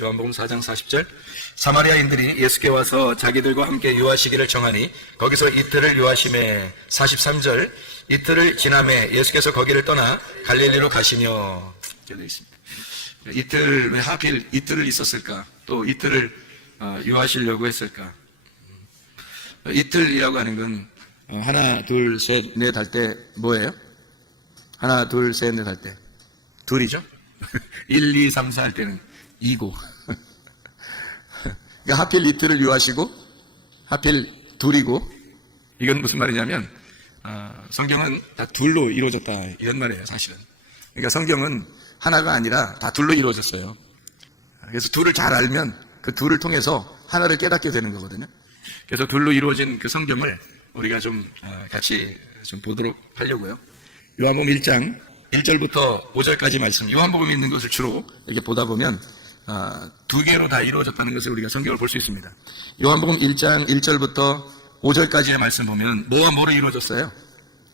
요한복음 4장 40절. 사마리아인들이 예수께 와서 자기들과 함께 유하시기를 청하니 거기서 이틀을 유하심에 43절. 이틀을 지남에 예수께서 거기를 떠나 갈릴리로 가시며 되어 있습니다. 이틀, 왜 하필 이틀을 있었을까? 또 이틀을 유하시려고 했을까? 이틀이라고 하는 건 하나, 둘, 셋, 넷 할 때 뭐예요? 하나, 둘, 셋, 넷 할 때 둘이죠? 1, 2, 3, 4 할 때는 2고 그러니까 하필 이틀을 유하시고 하필 둘이고, 이건 무슨 말이냐면 성경은 다 둘로 이루어졌다 이런 말이에요. 사실은 그러니까 성경은 하나가 아니라 다 둘로 이루어졌어요. 그래서 둘을 잘 알면 그 둘을 통해서 하나를 깨닫게 되는 거거든요. 그래서 둘로 이루어진 그 성경을 우리가 좀 같이 좀 보도록 하려고요. 요한복음 1장 1절부터 5절까지 말씀, 요한복음에 있는 것을 주로 이렇게 보다 보면 두 개로 다 이루어졌다는 것을 우리가 성경을 볼 수 있습니다. 요한복음 1장 1절부터 5절까지의 말씀 보면 뭐와 뭐로 이루어졌어요?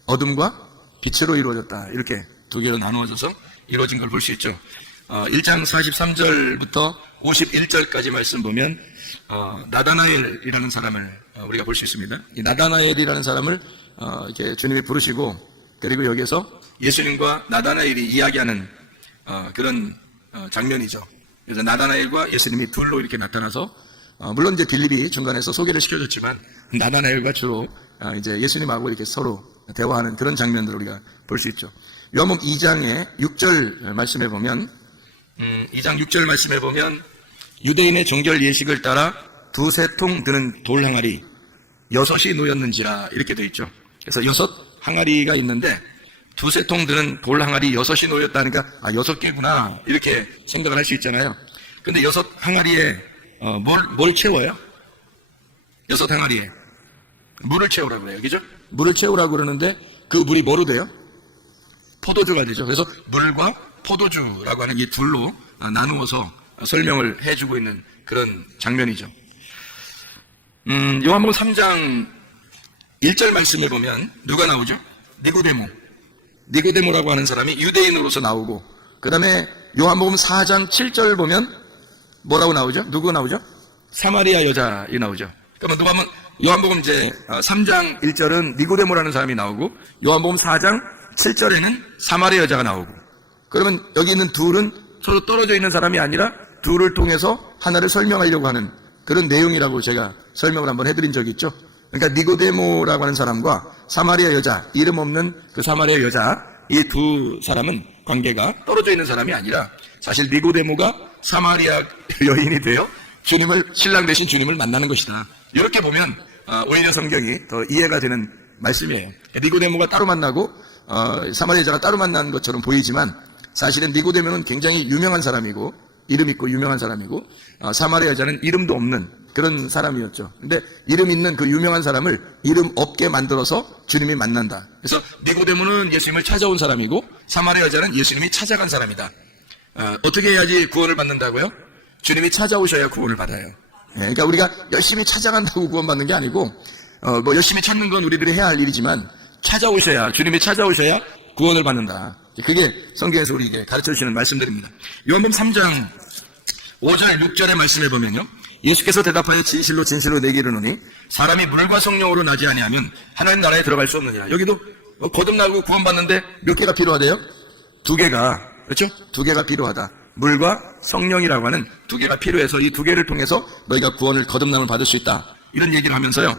어둠과 빛으로 이루어졌다. 이렇게 두 개로 나누어져서 이루어진 걸 볼 수 있죠. 1장 43절부터 51절까지 말씀 보면 나다나엘이라는 사람을 우리가 볼 수 있습니다. 이 나다나엘이라는 사람을 이렇게 주님이 부르시고, 그리고 여기에서 예수님과 나다나엘이 이야기하는 그런 장면이죠. 그래서 나다나엘과 예수님이 둘로 이렇게 나타나서 물론 이제 빌립이 중간에서 소개를 시켜줬지만 나다나엘과 주로 이제 예수님하고 이렇게 서로 대화하는 그런 장면들을 우리가 볼 수 있죠. 요한복음 2장의 6절 말씀에 보면 2장 6절 말씀에 보면 유대인의 정결 예식을 따라 두세 통 드는 돌 항아리 6이 놓였는지라 이렇게 되어 있죠. 그래서 6 항아리가 있는데 두세 통 드는 돌 항아리 6이 놓였다니까 6개구나 이렇게 생각을 할 수 있잖아요. 근데 6 항아리에 뭘 채워요? 6 항아리에 물을 채우라고 그래요. 그죠? 물을 채우라고 그러는데 그 물이 뭐로 돼요? 포도주가 되죠. 그래서 물과 포도주라고 하는 이 둘로 나누어서 설명을 해주고 있는 그런 장면이죠. 요한복음 3장 1절 말씀에 보면 누가 나오죠? 니고데모라고 하는 사람이 유대인으로서 나오고, 그 다음에 요한복음 4장 7절 보면 뭐라고 나오죠? 누구 나오죠? 사마리아 여자이 나오죠. 그러면 누가 하면 요한복음 이제 3장 1절은 니고데모라는 사람이 나오고, 요한복음 4장 7절에는 사마리아 여자가 나오고, 그러면 여기 있는 둘은 서로 떨어져 있는 사람이 아니라 둘을 통해서 하나를 설명하려고 하는 그런 내용이라고 제가 설명을 한번 해드린 적이 있죠. 그러니까 니고데모라고 하는 사람과 사마리아 여자, 이름 없는 그 사마리아 여자, 이 두 사람은 관계가 떨어져 있는 사람이 아니라 사실 니고데모가 사마리아 여인이 되어 신랑 대신 주님을 만나는 것이다. 이렇게 보면 오히려 성경이 더 이해가 되는 말씀이에요. 니고데모가 따로 만나고 사마리아 여자가 따로 만난 것처럼 보이지만 사실은 니고데모는 굉장히 유명한 사람이고 이름 있고 유명한 사람이고 사마리아 여자는 이름도 없는 그런 사람이었죠. 근데 이름 있는 그 유명한 사람을 이름 없게 만들어서 주님이 만난다. 그래서 니고데모는 예수님을 찾아온 사람이고 사마리아 여자는 예수님이 찾아간 사람이다. 어떻게 해야지 구원을 받는다고요? 주님이 찾아오셔야 구원을 받아요. 그러니까 우리가 열심히 찾아간다고 구원받는 게 아니고 뭐 열심히 찾는 건 우리들이 해야 할 일이지만 주님이 찾아오셔야 구원을 받는다. 그게 성경에서 우리에게 가르쳐주시는 말씀들입니다. 요한복음 3장 5절 6절의 말씀에 보면요, 예수께서 대답하여 진실로 진실로 내게 이르노니 사람이 물과 성령으로 나지 아니하면 하나님 나라에 들어갈 수 없느니라. 여기도 거듭나고 구원받는데 몇 개가 필요하대요? 2개가, 그렇죠? 2개가 필요하다. 물과 성령이라고 하는 2개가 필요해서 이 2개를 통해서 너희가 구원을 거듭남을 받을 수 있다. 이런 얘기를 하면서요,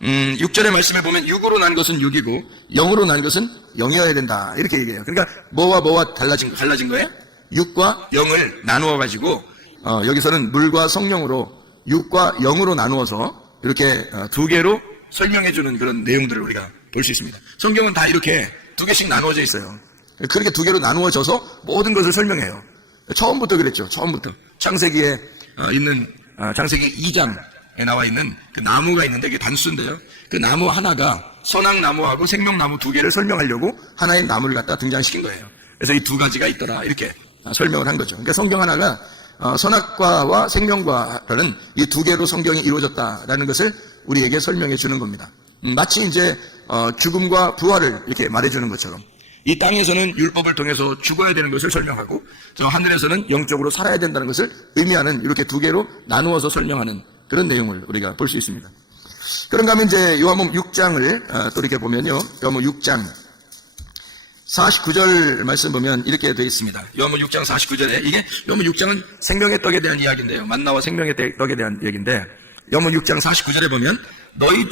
6절의 말씀에 보면 6으로 난 것은 6이고 0으로 난 것은 0이어야 된다. 이렇게 얘기해요. 그러니까 뭐와 달라진 거예요? 6과 0을 나누어 가지고 여기서는 물과 성령으로 6과 0으로 나누어서 이렇게 2개로 설명해 주는 그런 내용들을 우리가 볼 수 있습니다. 성경은 다 이렇게 2개씩 나누어져 있어요. 그렇게 2개로 나누어져서 모든 것을 설명해요. 처음부터 그랬죠. 처음부터 창세기에 있는 창세기 2장에 나와 있는 그 나무가 있는데 그게 단수인데요. 그 나무 하나가 선악나무하고 생명나무 2개를 설명하려고 하나의 나무를 갖다 등장시킨 거예요. 그래서 이 2가지가 있더라 이렇게 설명을 한 거죠. 그러니까 성경 하나가 선악과와 생명과라는 이 2개로 성경이 이루어졌다라는 것을 우리에게 설명해 주는 겁니다. 마치 이제 죽음과 부활을 이렇게 말해 주는 것처럼 이 땅에서는 율법을 통해서 죽어야 되는 것을 설명하고 저 하늘에서는 영적으로 살아야 된다는 것을 의미하는 이렇게 두 개로 나누어서 설명하는 그런 내용을 우리가 볼 수 있습니다. 그런가 하면 이제 요한복음 6장을 또 이렇게 보면요. 요한복음 6장 49절 말씀 보면 이렇게 되어 있습니다. 요한복음 6장 49절에 이게 요한복음 6장은 생명의 떡에 대한 이야기인데요. 만나와 생명의 떡에 대한 얘기인데 요한복음 6장 49절에 보면 너희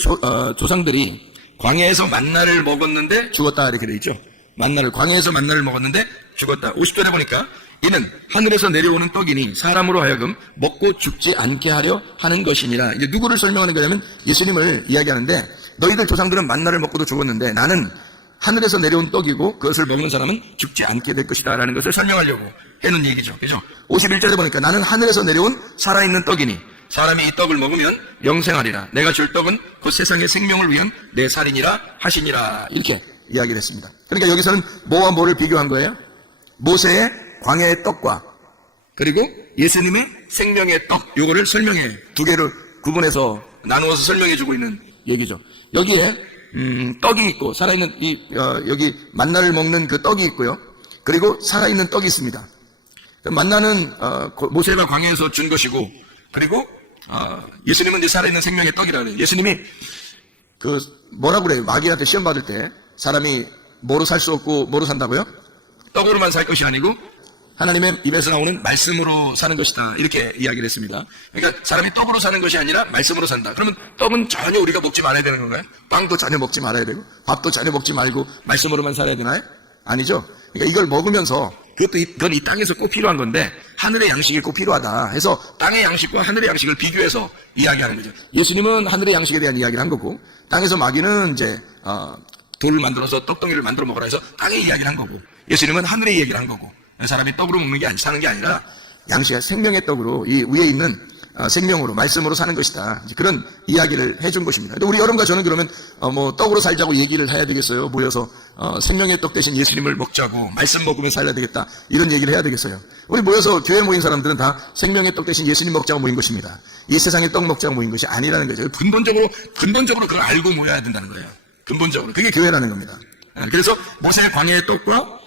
조상들이 광야에서 만나를 먹었는데 죽었다 이렇게 되어 있죠. 광야에서 만나를 먹었는데 죽었다. 50절에 보니까 이는 하늘에서 내려오는 떡이니 사람으로 하여금 먹고 죽지 않게 하려 하는 것이니라. 이제 누구를 설명하는 거냐면 예수님을 이야기하는데 너희들 조상들은 만나를 먹고도 죽었는데 나는 하늘에서 내려온 떡이고 그것을 먹는 사람은 죽지 않게 될 것이다 라는 것을 설명하려고 해놓은 얘기죠. 그죠? 51절에 보니까 나는 하늘에서 내려온 살아있는 떡이니 사람이 이 떡을 먹으면 영생하리라. 내가 줄 떡은 곧 세상의 생명을 위한 내 살이니라 하시니라. 이렇게 이야기를 했습니다. 그러니까 여기서는 뭐와 뭐를 비교한 거예요? 모세의 광야의 떡과 그리고 예수님의 생명의 떡, 요거를 설명해 두 개를 구분해서 나누어서 설명해 주고 있는 얘기죠. 여기에 떡이 있고 살아있는 여기 만나를 먹는 그 떡이 있고요. 그리고 살아있는 떡이 있습니다. 만나는 모세가 광야에서 준 것이고 그리고 예수님은 이제 살아있는 생명의 떡이라 그래요. 예수님이 그 뭐라고 그래요? 마귀한테 시험 받을 때 사람이 뭐로 살 수 없고 뭐로 산다고요? 떡으로만 살 것이 아니고 하나님의 입에서 나오는 말씀으로 사는 것이다. 이렇게 이야기를 했습니다. 그러니까 사람이 떡으로 사는 것이 아니라 말씀으로 산다. 그러면 떡은 전혀 우리가 먹지 말아야 되는 건가요? 빵도 전혀 먹지 말아야 되고 밥도 전혀 먹지 말고 말씀으로만 살아야 되나요? 아니죠. 그러니까 이걸 먹으면서 그건 이 땅에서 꼭 필요한 건데 하늘의 양식이 꼭 필요하다 해서 땅의 양식과 하늘의 양식을 비교해서 이야기하는 거죠. 예수님은 하늘의 양식에 대한 이야기를 한 거고 땅에서 마귀는 이제 돌을 만들어서 떡덩이를 만들어 먹으라 해서 땅의 이야기를 한 거고 예수님은 하늘의 이야기를 한 거고 사람이 떡으로 먹는 게 사는 게 아니라 양식 생명의 떡으로 이 위에 있는 생명으로 말씀으로 사는 것이다. 그런 이야기를 해준 것입니다. 우리 여러분과 저는 그러면 뭐 떡으로 살자고 얘기를 해야 되겠어요? 모여서 생명의 떡 대신 예수님을 먹자고 말씀 먹으면 살아야 되겠다 이런 얘기를 해야 되겠어요? 우리 모여서 교회 모인 사람들은 다 생명의 떡 대신 예수님 먹자고 모인 것입니다. 이 세상의 떡 먹자고 모인 것이 아니라는 거죠. 근본적으로 그걸 알고 모여야 된다는 거예요. 근본적으로 그게 교회라는 겁니다. 그래서 모세의 광야의 떡과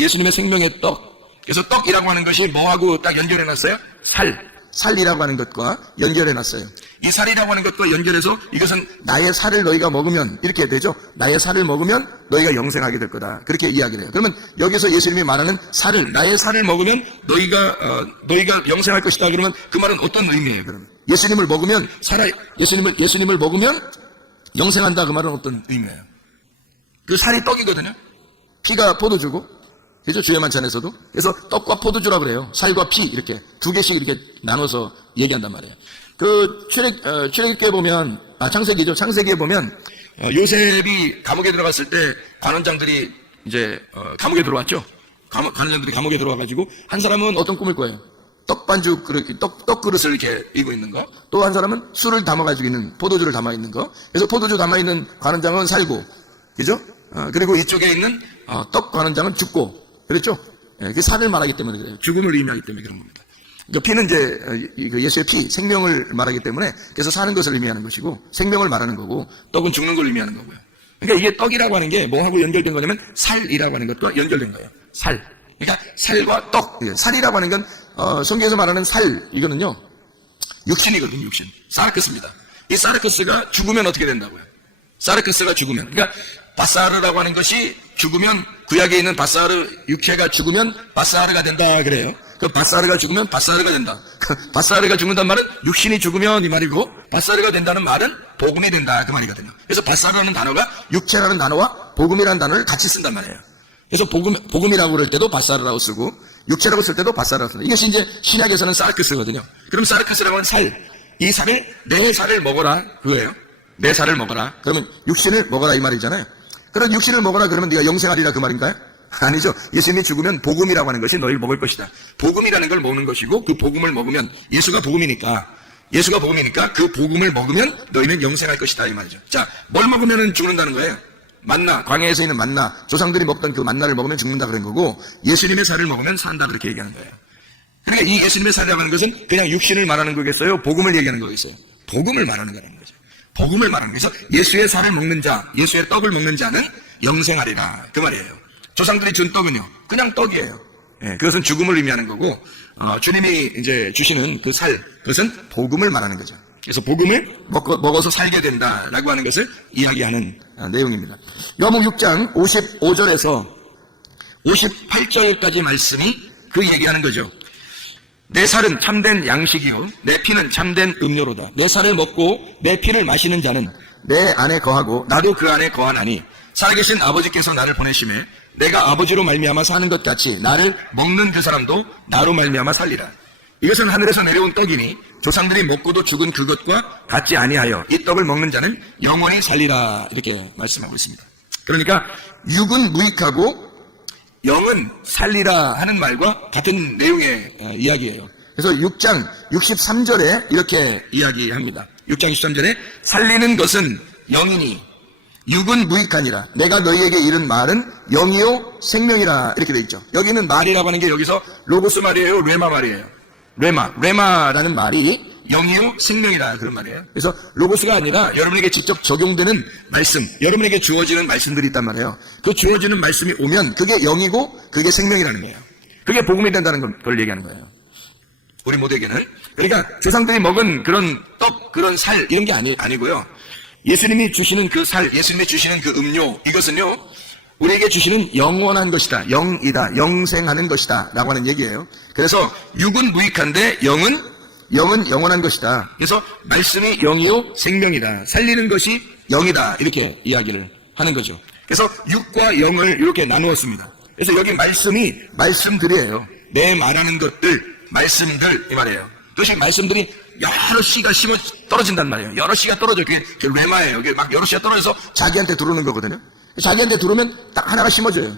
예수님의 생명의 떡. 그래서 떡이라고 하는 것이 뭐하고 딱 연결해놨어요? 살이라고 하는 것과 연결해놨어요. 이 살이라고 하는 것과 연결해서 이것은 나의 살을 너희가 먹으면 이렇게 되죠. 나의 살을 먹으면 너희가 영생하게 될 거다. 그렇게 이야기를 해요. 그러면 여기서 예수님이 말하는 나의 살을 먹으면 너희가 영생할 것이다. 그러면 그 말은 어떤 의미예요? 그러면 예수님을 먹으면 예수님을 먹으면 영생한다. 그 말은 어떤 의미예요? 그 살이 떡이거든요. 피가 포도주고, 그죠? 주의 만찬에서도. 그래서 떡과 포도주라고 그래요. 살과 피, 이렇게. 두 개씩 이렇게 나눠서 얘기한단 말이에요. 출애굽기에 보면, 창세기죠. 창세기에 보면, 요셉이 감옥에 들어갔을 때, 관원장들이 이제, 감옥에 들어왔죠. 관원장들이 감옥에 들어와가지고, 한 사람은 어떤 꿈을 꿔요? 떡반죽 그릇, 떡 그릇을 이렇게 이고 있는 거. 또 한 사람은 술을 담아가지고 있는, 포도주를 담아 있는 거. 그래서 포도주 담아 있는 관원장은 살고, 그죠? 그리고 이쪽에 있는 떡 관원장은 죽고 그랬죠? 그 살을 말하기 때문에 그래요. 죽음을 의미하기 때문에 그런 겁니다. 그 피는 이제 예수의 피, 생명을 말하기 때문에 그래서 사는 것을 의미하는 것이고 생명을 말하는 거고 떡은 죽는 걸 의미하는 거고요. 그러니까 이게 떡이라고 하는 게 뭐하고 연결된 거냐면 살이라고 하는 것과 연결된 거예요. 살. 그러니까 살과 떡. 살이라고 하는 건 성경에서 말하는 살 이거는요 육신이거든요. 육신. 사르크스입니다. 이 사르크스가 죽으면 어떻게 된다고요? 사르크스가 죽으면 그러니까 바사르라고 하는 것이 죽으면 구약에 있는 바사르 육체가 죽으면 바사르가 된다 그래요. 그 바사르가 죽으면 바사르가 된다. 바사르가 죽는다는 말은 육신이 죽으면 이 말이고 바사르가 된다는 말은 복음이 된다 그 말이거든요. 그래서 바사르라는 단어가 육체라는 단어와 복음이라는 단어를 같이 쓴단 말이에요. 그래서 복음이라고 그럴 때도 바사르라고 쓰고 육체라고 쓸 때도 바사르라고 쓰고 이것이 이제 신약에서는 사르크스거든요. 그럼 사르크스라고 하는 살, 이 살을 내 살을 먹어라 그거예요. 내 살을 먹어라. 그러면 육신을 먹어라 이 말이잖아요. 그런 육신을 먹어라 그러면 네가 영생하리라 그 말인가요? 아니죠. 예수님이 죽으면 복음이라고 하는 것이 너희를 먹을 것이다. 복음이라는 걸 먹는 것이고 그 복음을 먹으면 예수가 복음이니까 그 복음을 먹으면 너희는 영생할 것이다 이 말이죠. 자, 뭘 먹으면 죽는다는 거예요? 만나, 광야에서 있는 만나, 조상들이 먹던 그 만나를 먹으면 죽는다 그런 거고 예수님의 살을 먹으면 산다 그렇게 얘기하는 거예요. 그러니까 이 예수님의 살이라고 하는 것은 그냥 육신을 말하는 거겠어요? 복음을 얘기하는 거겠어요? 복음을 말하는 거라는 거죠. 복음을 말하는 거죠. 예수의 살을 먹는 자, 예수의 떡을 먹는 자는 영생하리라 그 말이에요. 조상들이 준 떡은요, 그냥 떡이에요. 예, 그것은 죽음을 의미하는 거고, 주님이 이제 주시는 그 살, 그것은 복음을 말하는 거죠. 그래서 복음을 먹어서 살게 된다라고 하는 것을 이야기하는 내용입니다. 요한복음 6장 55절에서 58절까지 말씀이 그 얘기하는 거죠. 내 살은 참된 양식이요 내 피는 참된 음료로다. 내 살을 먹고 내 피를 마시는 자는 내 안에 거하고 나도 그 안에 거하나니 살아계신 아버지께서 나를 보내심에 내가 아버지로 말미암아 사는 것 같이 나를 먹는 그 사람도 나로 말미암아 살리라. 이것은 하늘에서 내려온 떡이니 조상들이 먹고도 죽은 그것과 같지 아니하여 이 떡을 먹는 자는 영원히 살리라. 이렇게 말씀하고 있습니다. 그러니까 육은 무익하고 영은 살리라 하는 말과 같은 내용의 이야기예요. 그래서 6장 63절에 이렇게 이야기합니다. 6장 63절에 살리는 것은 영이니 육은 무익하니라. 내가 너희에게 이른 말은 영이요 생명이라. 이렇게 되어 있죠. 여기는 말이라고 하는 게 여기서 로고스 말이에요, 레마 말이에요. 레마라는 말이 영이요 생명이라 그런 말이에요. 그래서 로고스가 아니라 여러분에게 직접 적용되는 말씀, 여러분에게 주어지는 말씀들이 있단 말이에요. 그 주어지는 말씀이 오면 그게 영이고 그게 생명이라는 거예요. 그게 복음이 된다는 걸 얘기하는 거예요. 우리 모두에게는. 그러니까 조상들이 먹은 그런 떡, 그런 살 이런 게 아니고요. 예수님이 주시는 그 살, 예수님이 주시는 그 음료, 이것은요 우리에게 주시는 영원한 것이다. 영이다. 영생하는 것이다. 라고 하는 얘기예요. 그래서 육은 무익한데 영은 영원한 것이다. 그래서 말씀이 영이요 생명이다. 살리는 것이 영이다. 이렇게 이야기를 하는 거죠. 그래서 육과 영을 이렇게 나누었습니다. 그래서 여기 말씀이 말씀들이에요. 내 말하는 것들, 말씀들 이 말이에요. 그것이 말씀들이 여러 씨가 심어 떨어진단 말이에요. 여러 씨가 떨어져. 그게 레마예요. 그게 막 여러 씨가 떨어져서 자기한테 들어오는 거거든요. 자기한테 들어오면 딱 하나가 심어져요.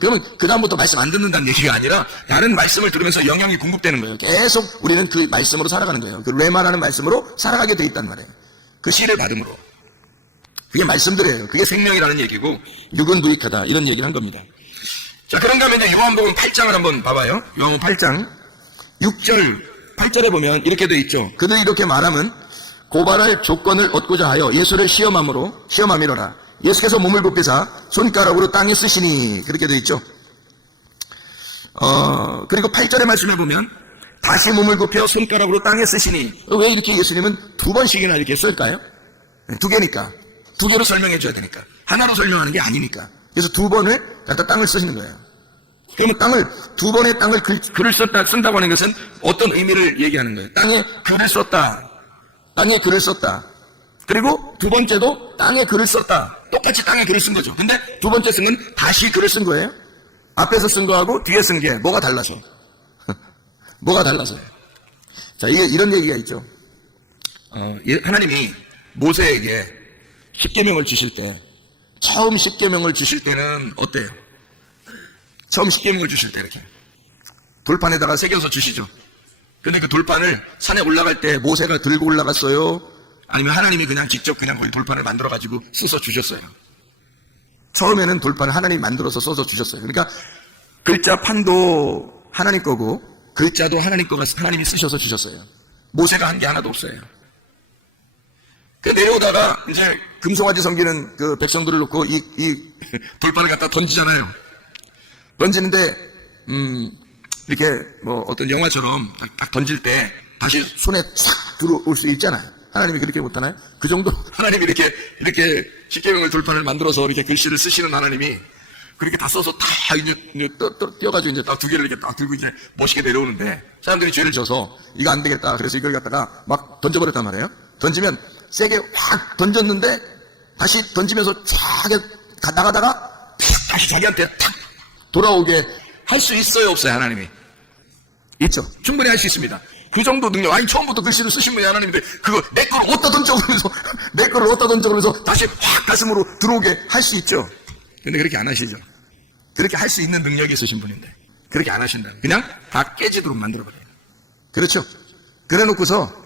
그러면 그다음부터 말씀 안 듣는다는 얘기가 아니라 다른 말씀을 들으면서 영향이 공급되는 거예요. 계속 우리는 그 말씀으로 살아가는 거예요. 그 레마라는 말씀으로 살아가게 돼 있단 말이에요. 그 씨를 받음으로. 그게 말씀들이에요. 그게 생명이라는 얘기고 육은 무익하다. 이런 얘기를 한 겁니다. 자, 그런가 하면 이제 요한복음 8장을 한번 봐봐요. 요한복음 8장 6절 8절에 보면 이렇게 돼 있죠. 그들이 이렇게 말하면 고발할 조건을 얻고자 하여 예수를 시험함이로라. 예수께서 몸을 굽히사 손가락으로 땅에 쓰시니 그렇게 돼 있죠. 그리고 8절의 말씀에 보면 다시 몸을 굽혀 손가락으로 땅에 쓰시니. 왜 이렇게 예수님은 두 번씩이나 이렇게 쓸까요? 두 개니까. 두 개로 설명해 줘야 되니까. 하나로 설명하는 게 아니니까. 그래서 두 번을 갖다 땅을 쓰시는 거예요. 그러면 두 번의 땅을 글을 쓴다고 하는 것은 어떤 의미를 얘기하는 거예요? 땅에 글을 썼다. 땅에 글을 썼다. 그리고 두 번째도 땅에 글을 썼다. 똑같이 땅에 글을 쓴 거죠. 근데 두 번째 쓴 건 다시 글을 쓴 거예요. 앞에서 쓴 거하고 뒤에 쓴 게 뭐가 달라서. 뭐가 달라서요. 자, 이게 이런 얘기가 있죠. 하나님이 모세에게 십계명을 주실 때, 처음 십계명을 주실 때는 어때요? 처음 십계명을 주실 때 이렇게 돌판에다가 새겨서 주시죠. 근데 그 돌판을 산에 올라갈 때 모세가 들고 올라갔어요? 아니면 하나님이 그냥 직접 그냥 거기 돌판을 만들어가지고 써서 주셨어요? 처음에는 돌판을 하나님이 만들어서 써서 주셨어요. 그러니까 글자 판도 하나님 거고 글자도 하나님 거가 하나님이 쓰셔서 주셨어요. 모세가 한 게 하나도 없어요. 그 내려오다가 이제 금송아지 섬기는 그 백성들을 놓고 이 돌판을 갖다 던지잖아요. 던지는데 이렇게 뭐 어떤 영화처럼 딱 던질 때 다시 손에 싹 들어올 수 있잖아요. 하나님이 그렇게 못하나요? 그 정도 하나님이 이렇게 십계명을 돌판을 만들어서 이렇게 글씨를 쓰시는 하나님이 그렇게 다 써서 다 이제 띄어가지고 이제 딱 두 개를 이렇게 딱 들고 이제 멋있게 내려오는데 사람들이 죄를 져서 이거 안 되겠다. 그래서 이걸 갖다가 막 던져버렸단 말이에요. 던지면 세게 확 던졌는데 다시 던지면서 쫙 나가다가 다시 자기한테 탁 돌아오게 할 수 있어요, 없어요? 하나님이 있죠. 충분히 할 수 있습니다. 그 정도 능력. 아니 처음부터 글씨를 쓰신 분이 하나님인데 그거 내 거를 어디다 던져 그러면서 다시 확 가슴으로 들어오게 할 수 있죠. 근데 그렇게 안 하시죠. 그렇게 할 수 있는 능력이 있으신 분인데 그렇게 안 하신다. 그냥 다 깨지도록 만들어버려요. 그렇죠. 그래 놓고서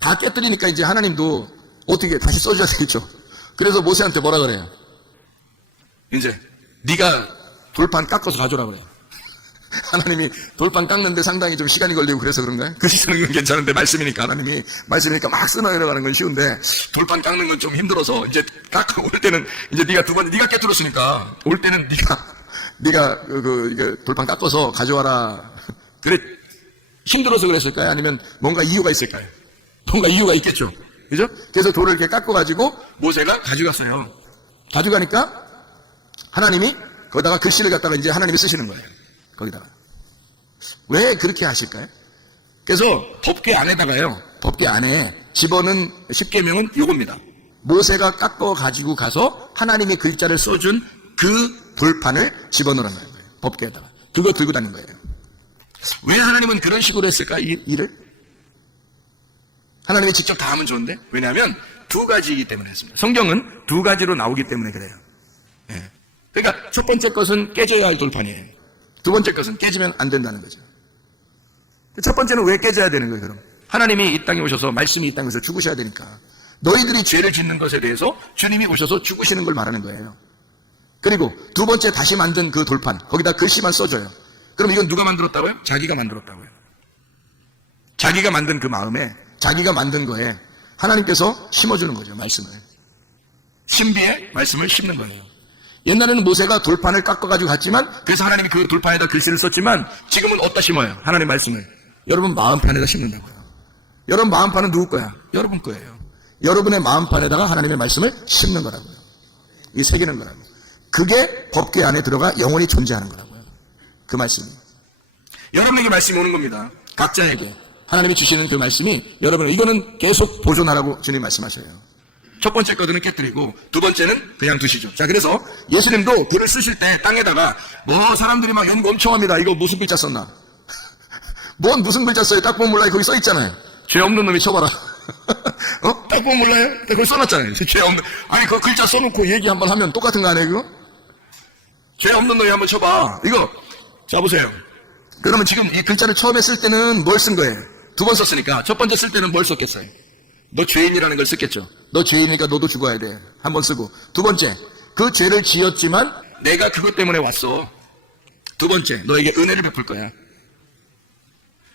다 깨뜨리니까 이제 하나님도 어떻게 다시 써줘야 되겠죠. 그래서 모세한테 뭐라 그래요? 이제 네가 돌판 깎아서 가져라 그래요. 하나님이 돌판 깎는데 상당히 좀 시간이 걸리고 그래서 그런가요? 글씨 쓰는 건 괜찮은데 말씀이니까 말씀이니까 막 쓰나 내려가는 건 쉬운데 돌판 깎는 건 좀 힘들어서 이제 깎아 올 때는 이제 네가 네가 깨뜨렸으니까 올 때는 네가 이게 돌판 깎아서 가져와라. 그래 힘들어서 그랬을까요? 아니면 뭔가 이유가 있을까요? 뭔가 이유가 있겠죠. 그죠? 그래서 돌을 이렇게 깎아가지고 모세가 가져갔어요. 가져가니까 하나님이 거기다가 글씨를 갖다가 이제 하나님이 쓰시는 거예요. 거기다가. 왜 그렇게 하실까요? 그래서 법궤 안에다가요. 법궤 안에 집어넣은 십계명은 이겁니다. 모세가 깎아 가지고 가서 하나님이 글자를 써준 그 돌판을 집어넣는 거예요. 법궤에다가. 그거 들고 다닌 거예요. 왜 하나님은 그런 식으로 했을까? 이 일을? 하나님이 직접 다 하면 좋은데? 왜냐하면 두 가지이기 때문에 했습니다. 성경은 두 가지로 나오기 때문에 그래요. 예. 그러니까 첫 번째 것은 깨져야 할 돌판이에요. 두 번째 것은 깨지면 안 된다는 거죠. 첫 번째는 왜 깨져야 되는 거예요, 그럼? 하나님이 이 땅에 오셔서 말씀이 이 땅에서 죽으셔야 되니까. 너희들이 죄를 짓는 것에 대해서 주님이 오셔서 죽으시는 걸 말하는 거예요. 그리고 두 번째 다시 만든 그 돌판, 거기다 글씨만 써줘요. 그럼 이건 누가 만들었다고요? 자기가 만들었다고요. 자기가 만든 그 마음에, 자기가 만든 거에 하나님께서 심어주는 거죠, 말씀을. 신비의 말씀을 심는 거예요. 옛날에는 모세가 돌판을 깎아가지고 갔지만, 그래서 하나님이 그 돌판에다 글씨를 썼지만, 지금은 어디다 심어요? 하나님 말씀을. 여러분 마음판에다 심는다고요. 여러분 마음판은 누구 거야? 여러분 거예요. 여러분의 마음판에다가 하나님의 말씀을 심는 거라고요. 이 새기는 거라고요. 그게 법궤 안에 들어가 영원히 존재하는 거라고요. 그 말씀이. 여러분에게 말씀이 오는 겁니다. 각자에게. 하나님이 주시는 그 말씀이 여러분, 이거는 계속 보존하라고 주님 말씀하셔요. 첫 번째 거는 깨뜨리고 두 번째는 그냥 두시죠. 자, 그래서 예수님도 글을 쓰실 때 땅에다가 사람들이 막 연구 엄청 합니다. 이거 무슨 글자 썼나? 무슨 글자 써요? 딱 보면 몰라요. 거기 써 있잖아요. 죄 없는 놈이 쳐봐라. 딱 보면 몰라요? 그걸 써놨잖아요. 죄 없는. 아니, 그 글자 써놓고 얘기 한번 하면 똑같은 거 아니에요, 그거? 죄 없는 놈이 한번 쳐봐. 이거. 자, 보세요. 그러면 지금 이 글자를 처음에 쓸 때는 뭘 쓴 거예요? 두 번 썼으니까. 첫 번째 쓸 때는 뭘 썼겠어요? 너 죄인이라는 걸 썼겠죠. 너 죄인이니까 너도 죽어야 돼. 한 번 쓰고. 두 번째, 그 죄를 지었지만 내가 그것 때문에 왔어. 두 번째, 너에게 은혜를 베풀 거야.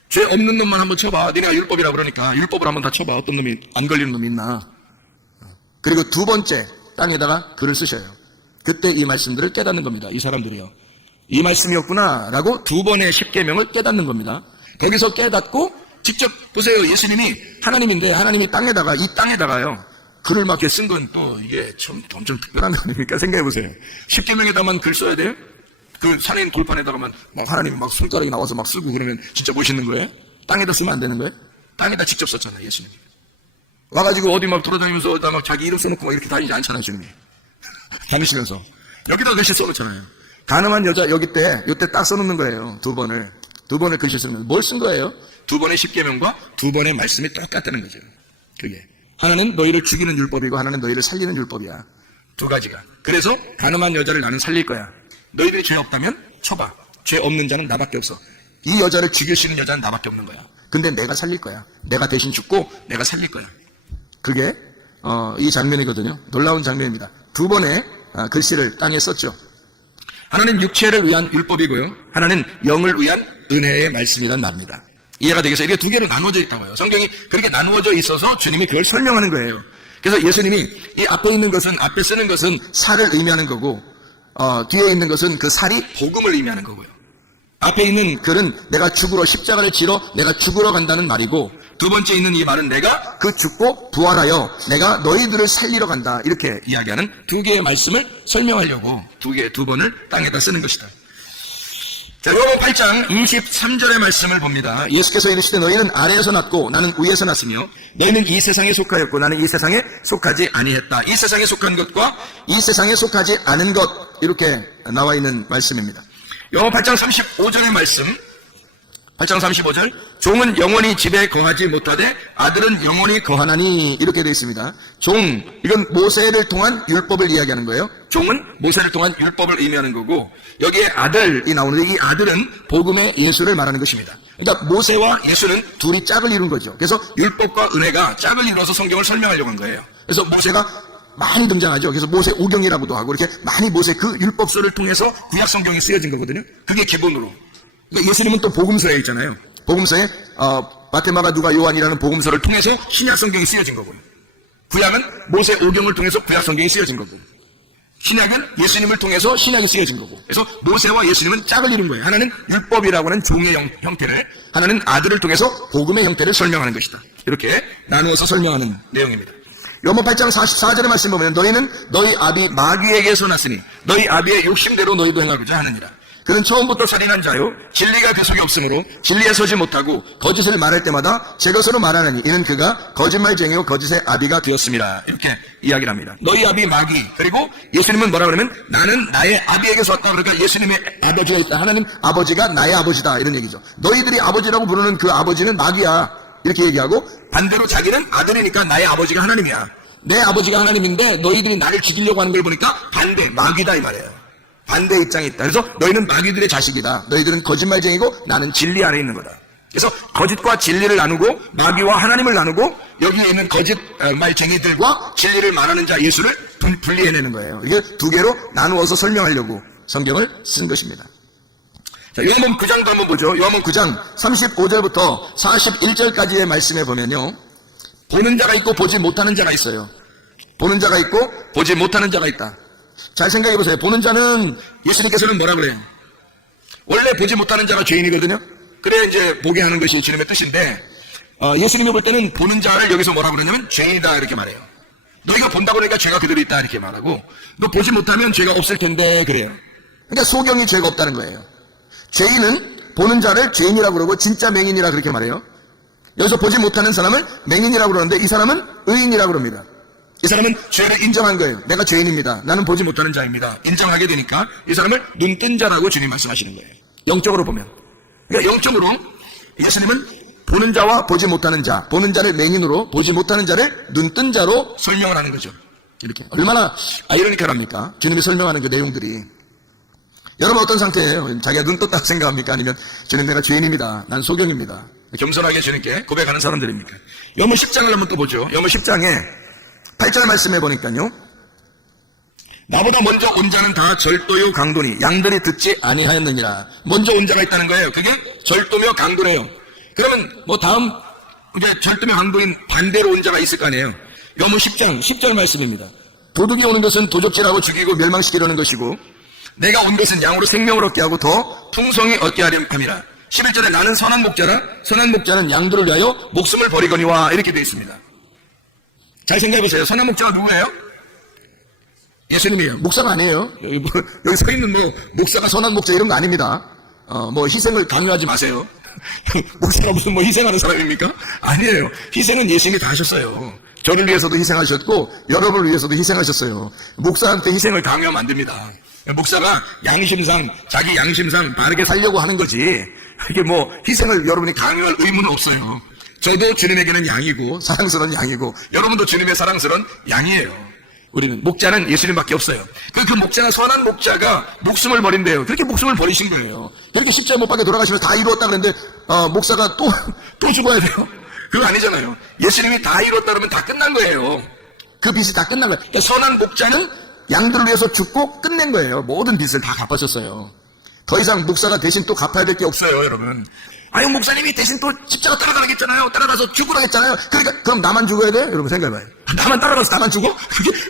죄 없는 놈만 한번 쳐봐. 니네가 율법이라 그러니까 율법을 한번 다 쳐봐. 어떤 놈이 안 걸리는 놈이 있나. 그리고 두 번째, 땅에다가 글을 쓰셔요. 그때 이 말씀들을 깨닫는 겁니다. 이 사람들이요. 이 말씀이었구나 라고 두 번의 십계명을 깨닫는 겁니다. 거기서 깨닫고 직접 보세요. 예수님이 하나님인데 하나님이 땅에다가, 이 땅에다가요, 글을 막 이렇게 쓴 건 또 이게 참 엄청 특별한 거 아닙니까? 생각해 보세요. 십계명에다만 글 써야 돼요? 그 산에 있는 돌판에다가만 막 하나님이 막 손가락이 나와서 막 쓰고 그러면 진짜 멋있는 거예요? 땅에다 쓰면 안 되는 거예요? 땅에다 직접 썼잖아요, 예수님이. 와가지고 어디 막 돌아다니면서 막 자기 이름 써놓고 막 이렇게 다니지 않잖아요, 주님이. 다니시면서. 여기다 글씨 써놓잖아요. 가늠한 여자 여기 때, 요때 딱 써놓는 거예요. 두 번을 글씨 쓰면. 뭘 쓴 거예요? 두 번의 십계명과 두 번의 말씀이 똑같다는 거죠. 그게. 하나는 너희를 죽이는 율법이고 하나는 너희를 살리는 율법이야. 두 가지가. 그래서 가늠한 여자를 나는 살릴 거야. 너희들이 죄 없다면 쳐봐. 죄 없는 자는 나밖에 없어. 이 여자를 죽일 수 있는 여자는 나밖에 없는 거야. 근데 내가 살릴 거야. 내가 대신 죽고 내가 살릴 거야. 그게 이 장면이거든요. 놀라운 장면입니다. 두 번의 글씨를 땅에 썼죠. 하나는 육체를 위한 율법이고요. 하나는 영을 위한 은혜의 말씀이란 말입니다. 이해가 되겠어요? 이게 두 개로 나누어져 있다고요. 성경이 그렇게 나누어져 있어서 주님이 그걸 설명하는 거예요. 그래서 예수님이 이 앞에 있는 것은, 앞에 쓰는 것은 살을 의미하는 거고, 뒤에 있는 것은 그 살이 복음을 의미하는 거고요. 앞에 있는 글은 내가 죽으러, 십자가를 지러 내가 죽으러 간다는 말이고, 두 번째 있는 이 말은 내가 그 죽고 부활하여 내가 너희들을 살리러 간다. 이렇게 이야기하는 두 개의 말씀을 설명하려고 두 번을 땅에다 쓰는 것이다. 자, 요한 8장 23절의 말씀을 봅니다. 예수께서 이르시되 너희는 아래에서 났고 나는 위에서 났으며 너희는 이 세상에 속하였고 나는 이 세상에 속하지 아니했다. 이 세상에 속한 것과 이 세상에 속하지 않은 것, 이렇게 나와 있는 말씀입니다. 요한 8장 35절의 말씀, 8장 35절, 종은 영원히 집에 거하지 못하되 아들은 영원히 거하나니, 이렇게 되어 있습니다. 종, 이건 모세를 통한 율법을 이야기하는 거예요. 종은 모세를 통한 율법을 의미하는 거고, 여기에 아들이 나오는데 이 아들은 복음의 예수를 말하는 것입니다. 그러니까 모세와 예수는 둘이 짝을 이룬 거죠. 그래서 율법과 은혜가 짝을 이루어서 성경을 설명하려고 한 거예요. 그래서 모세가 많이 등장하죠. 그래서 모세 오경이라고도 하고, 이렇게 많이 모세 그 율법서를 통해서 구약 성경이 쓰여진 거거든요. 그게 기본으로. 그러니까 예수님은 또 복음서에 있잖아요. 복음서에 마태, 마가, 누가, 요한이라는 복음서를 통해서 신약 성경이 쓰여진 거고요. 구약은 모세 오경을 통해서 구약 성경이 쓰여진 거고, 신약은 예수님을 통해서 신약이 쓰여진 거고. 그래서 모세와 예수님은 짝을 이룬 거예요. 하나는 율법이라고 하는 종의 형태를, 하나는 아들을 통해서 복음의 형태를 설명하는 것이다. 이렇게 나누어서 설명하는 내용입니다. 요한복음 8장 44절의 말씀 보면 너희는 너희 아비 마귀에게서 났으니 너희 아비의 욕심대로 너희도 행하고자 하느니라. 그는 처음부터 살인한 자요 진리가 그 속에 없으므로 진리에 서지 못하고 거짓을 말할 때마다 제 것으로 말하느니 이는 그가 거짓말쟁이요 거짓의 아비가 되었습니다. 이렇게 이야기를 합니다. 너희 아비 마귀. 그리고 예수님은 뭐라 그러면 나는 나의 아비에게서 왔다. 그러니까 예수님의 아버지가 있다. 하나님 아버지가 나의 아버지다. 이런 얘기죠. 너희들이 아버지라고 부르는 그 아버지는 마귀야. 이렇게 얘기하고 반대로 자기는 아들이니까 나의 아버지가 하나님이야. 내 아버지가 하나님인데 너희들이 나를 죽이려고 하는 걸 보니까 반대 마귀다 이 말이에요. 반대 입장이 있다. 그래서 너희는 마귀들의 자식이다. 너희들은 거짓말쟁이고 나는 진리 안에 있는 거다. 그래서 거짓과 진리를 나누고 마귀와 하나님을 나누고 여기에 있는 거짓말쟁이들과 진리를 말하는 자 예수를 분리해내는 거예요. 이게 두 개로 나누어서 설명하려고 성경을 쓴 것입니다. 자, 요한복음 9장도 한번 보죠. 요한복음 9장 35절부터 41절까지의 말씀에 보면요. 보는 자가 있고 보지 못하는 자가 있어요. 보는 자가 있고 보지 못하는 자가 있다. 잘 생각해 보세요. 보는 자는 예수님께서는 뭐라 그래요? 원래 보지 못하는 자가 죄인이거든요. 그래야 이제 보게 하는 것이 주님의 뜻인데 예수님이 볼 때는 보는 자를 여기서 뭐라 그러냐면 죄인이다 이렇게 말해요. 너희가 본다고 그러니까 죄가 그대로 있다 이렇게 말하고 너 보지 못하면 죄가 없을 텐데 그래요. 그러니까 소경이 죄가 없다는 거예요. 죄인은 보는 자를 죄인이라고 그러고 진짜 맹인이라 그렇게 말해요. 여기서 보지 못하는 사람을 맹인이라고 그러는데 이 사람은 의인이라고 그럽니다. 이 사람은 죄를 인정한 거예요. 내가 죄인입니다. 나는 보지 못하는 자입니다. 인정하게 되니까 이 사람을 눈뜬 자라고 주님 말씀하시는 거예요. 영적으로 보면. 그러니까 영적으로 예수님은 보는 자와 보지 못하는 자, 보는 자를 맹인으로 보지 못하는 자를 눈뜬 자로 설명을 하는 거죠. 이렇게. 얼마나 아이러니컬합니까? 주님이 설명하는 그 내용들이. 여러분 어떤 상태예요? 자기가 눈 떴다고 생각합니까? 아니면 주님 내가 죄인입니다. 난 소경입니다. 겸손하게 주님께 고백하는 사람들입니까? 요한복음 10장을 한번 또 보죠. 요한복음 10장에 8절 말씀해 보니까요. 나보다 먼저 온 자는 다 절도요 강도니 양들이 듣지 아니하였느니라. 먼저 온 자가 있다는 거예요. 그게 절도며 강도래요. 그러면 뭐 다음 이제 절도며 강도인 반대로 온 자가 있을 거 아니에요. 요한복음 10장 10절 말씀입니다. 도둑이 오는 것은 도적질하고 죽이고 멸망시키려는 것이고 내가 온 것은 양으로 생명을 얻게 하고 더 풍성히 얻게 하려 함이라. 11절에 나는 선한 목자라 선한 목자는 양들을 위하여 목숨을 버리거니와 이렇게 되어 있습니다. 잘 생각해 보세요. 선한 목자가 누구예요? 예수님이에요. 목사가 아니에요. 여기 서 있는 목사가 선한 목자 이런 거 아닙니다. 희생을 강요하지 마세요. 목사가 무슨 희생하는 사람입니까? 아니에요. 희생은 예수님이 다 하셨어요. 저를 위해서도 희생하셨고 여러분을 위해서도 희생하셨어요. 목사한테 희생을 강요하면 안 됩니다. 목사가 양심상 자기 양심상 바르게 살려고 하는 거지. 이게 희생을 여러분이 강요할 의무는 없어요. 저도 주님에게는 양이고 사랑스러운 양이고 여러분도 주님의 사랑스러운 양이에요. 우리는 목자는 예수님밖에 없어요. 그 목자가 선한 목자가 목숨을 버린대요. 그렇게 목숨을 버리신 거예요. 그렇게 십자가 못 박혀 돌아가시면서 다 이루었다 그랬는데 목사가 또 죽어야 돼요. 그거 아니잖아요. 예수님이 다 이뤘다 그러면 다 끝난 거예요. 그 빚이 다 끝난 거예요. 그러니까 선한 목자는 양들을 위해서 죽고 끝낸 거예요. 모든 빚을 다 갚아셨어요. 더 이상 목사가 대신 또 갚아야 될 게 없어요, 여러분. 아유, 목사님이 대신 또 십자가 따라가겠잖아요. 따라가서 죽으라겠잖아요. 그러니까 그럼 나만 죽어야 돼? 여러분 생각해봐요. 나만 따라가서 나만 죽어?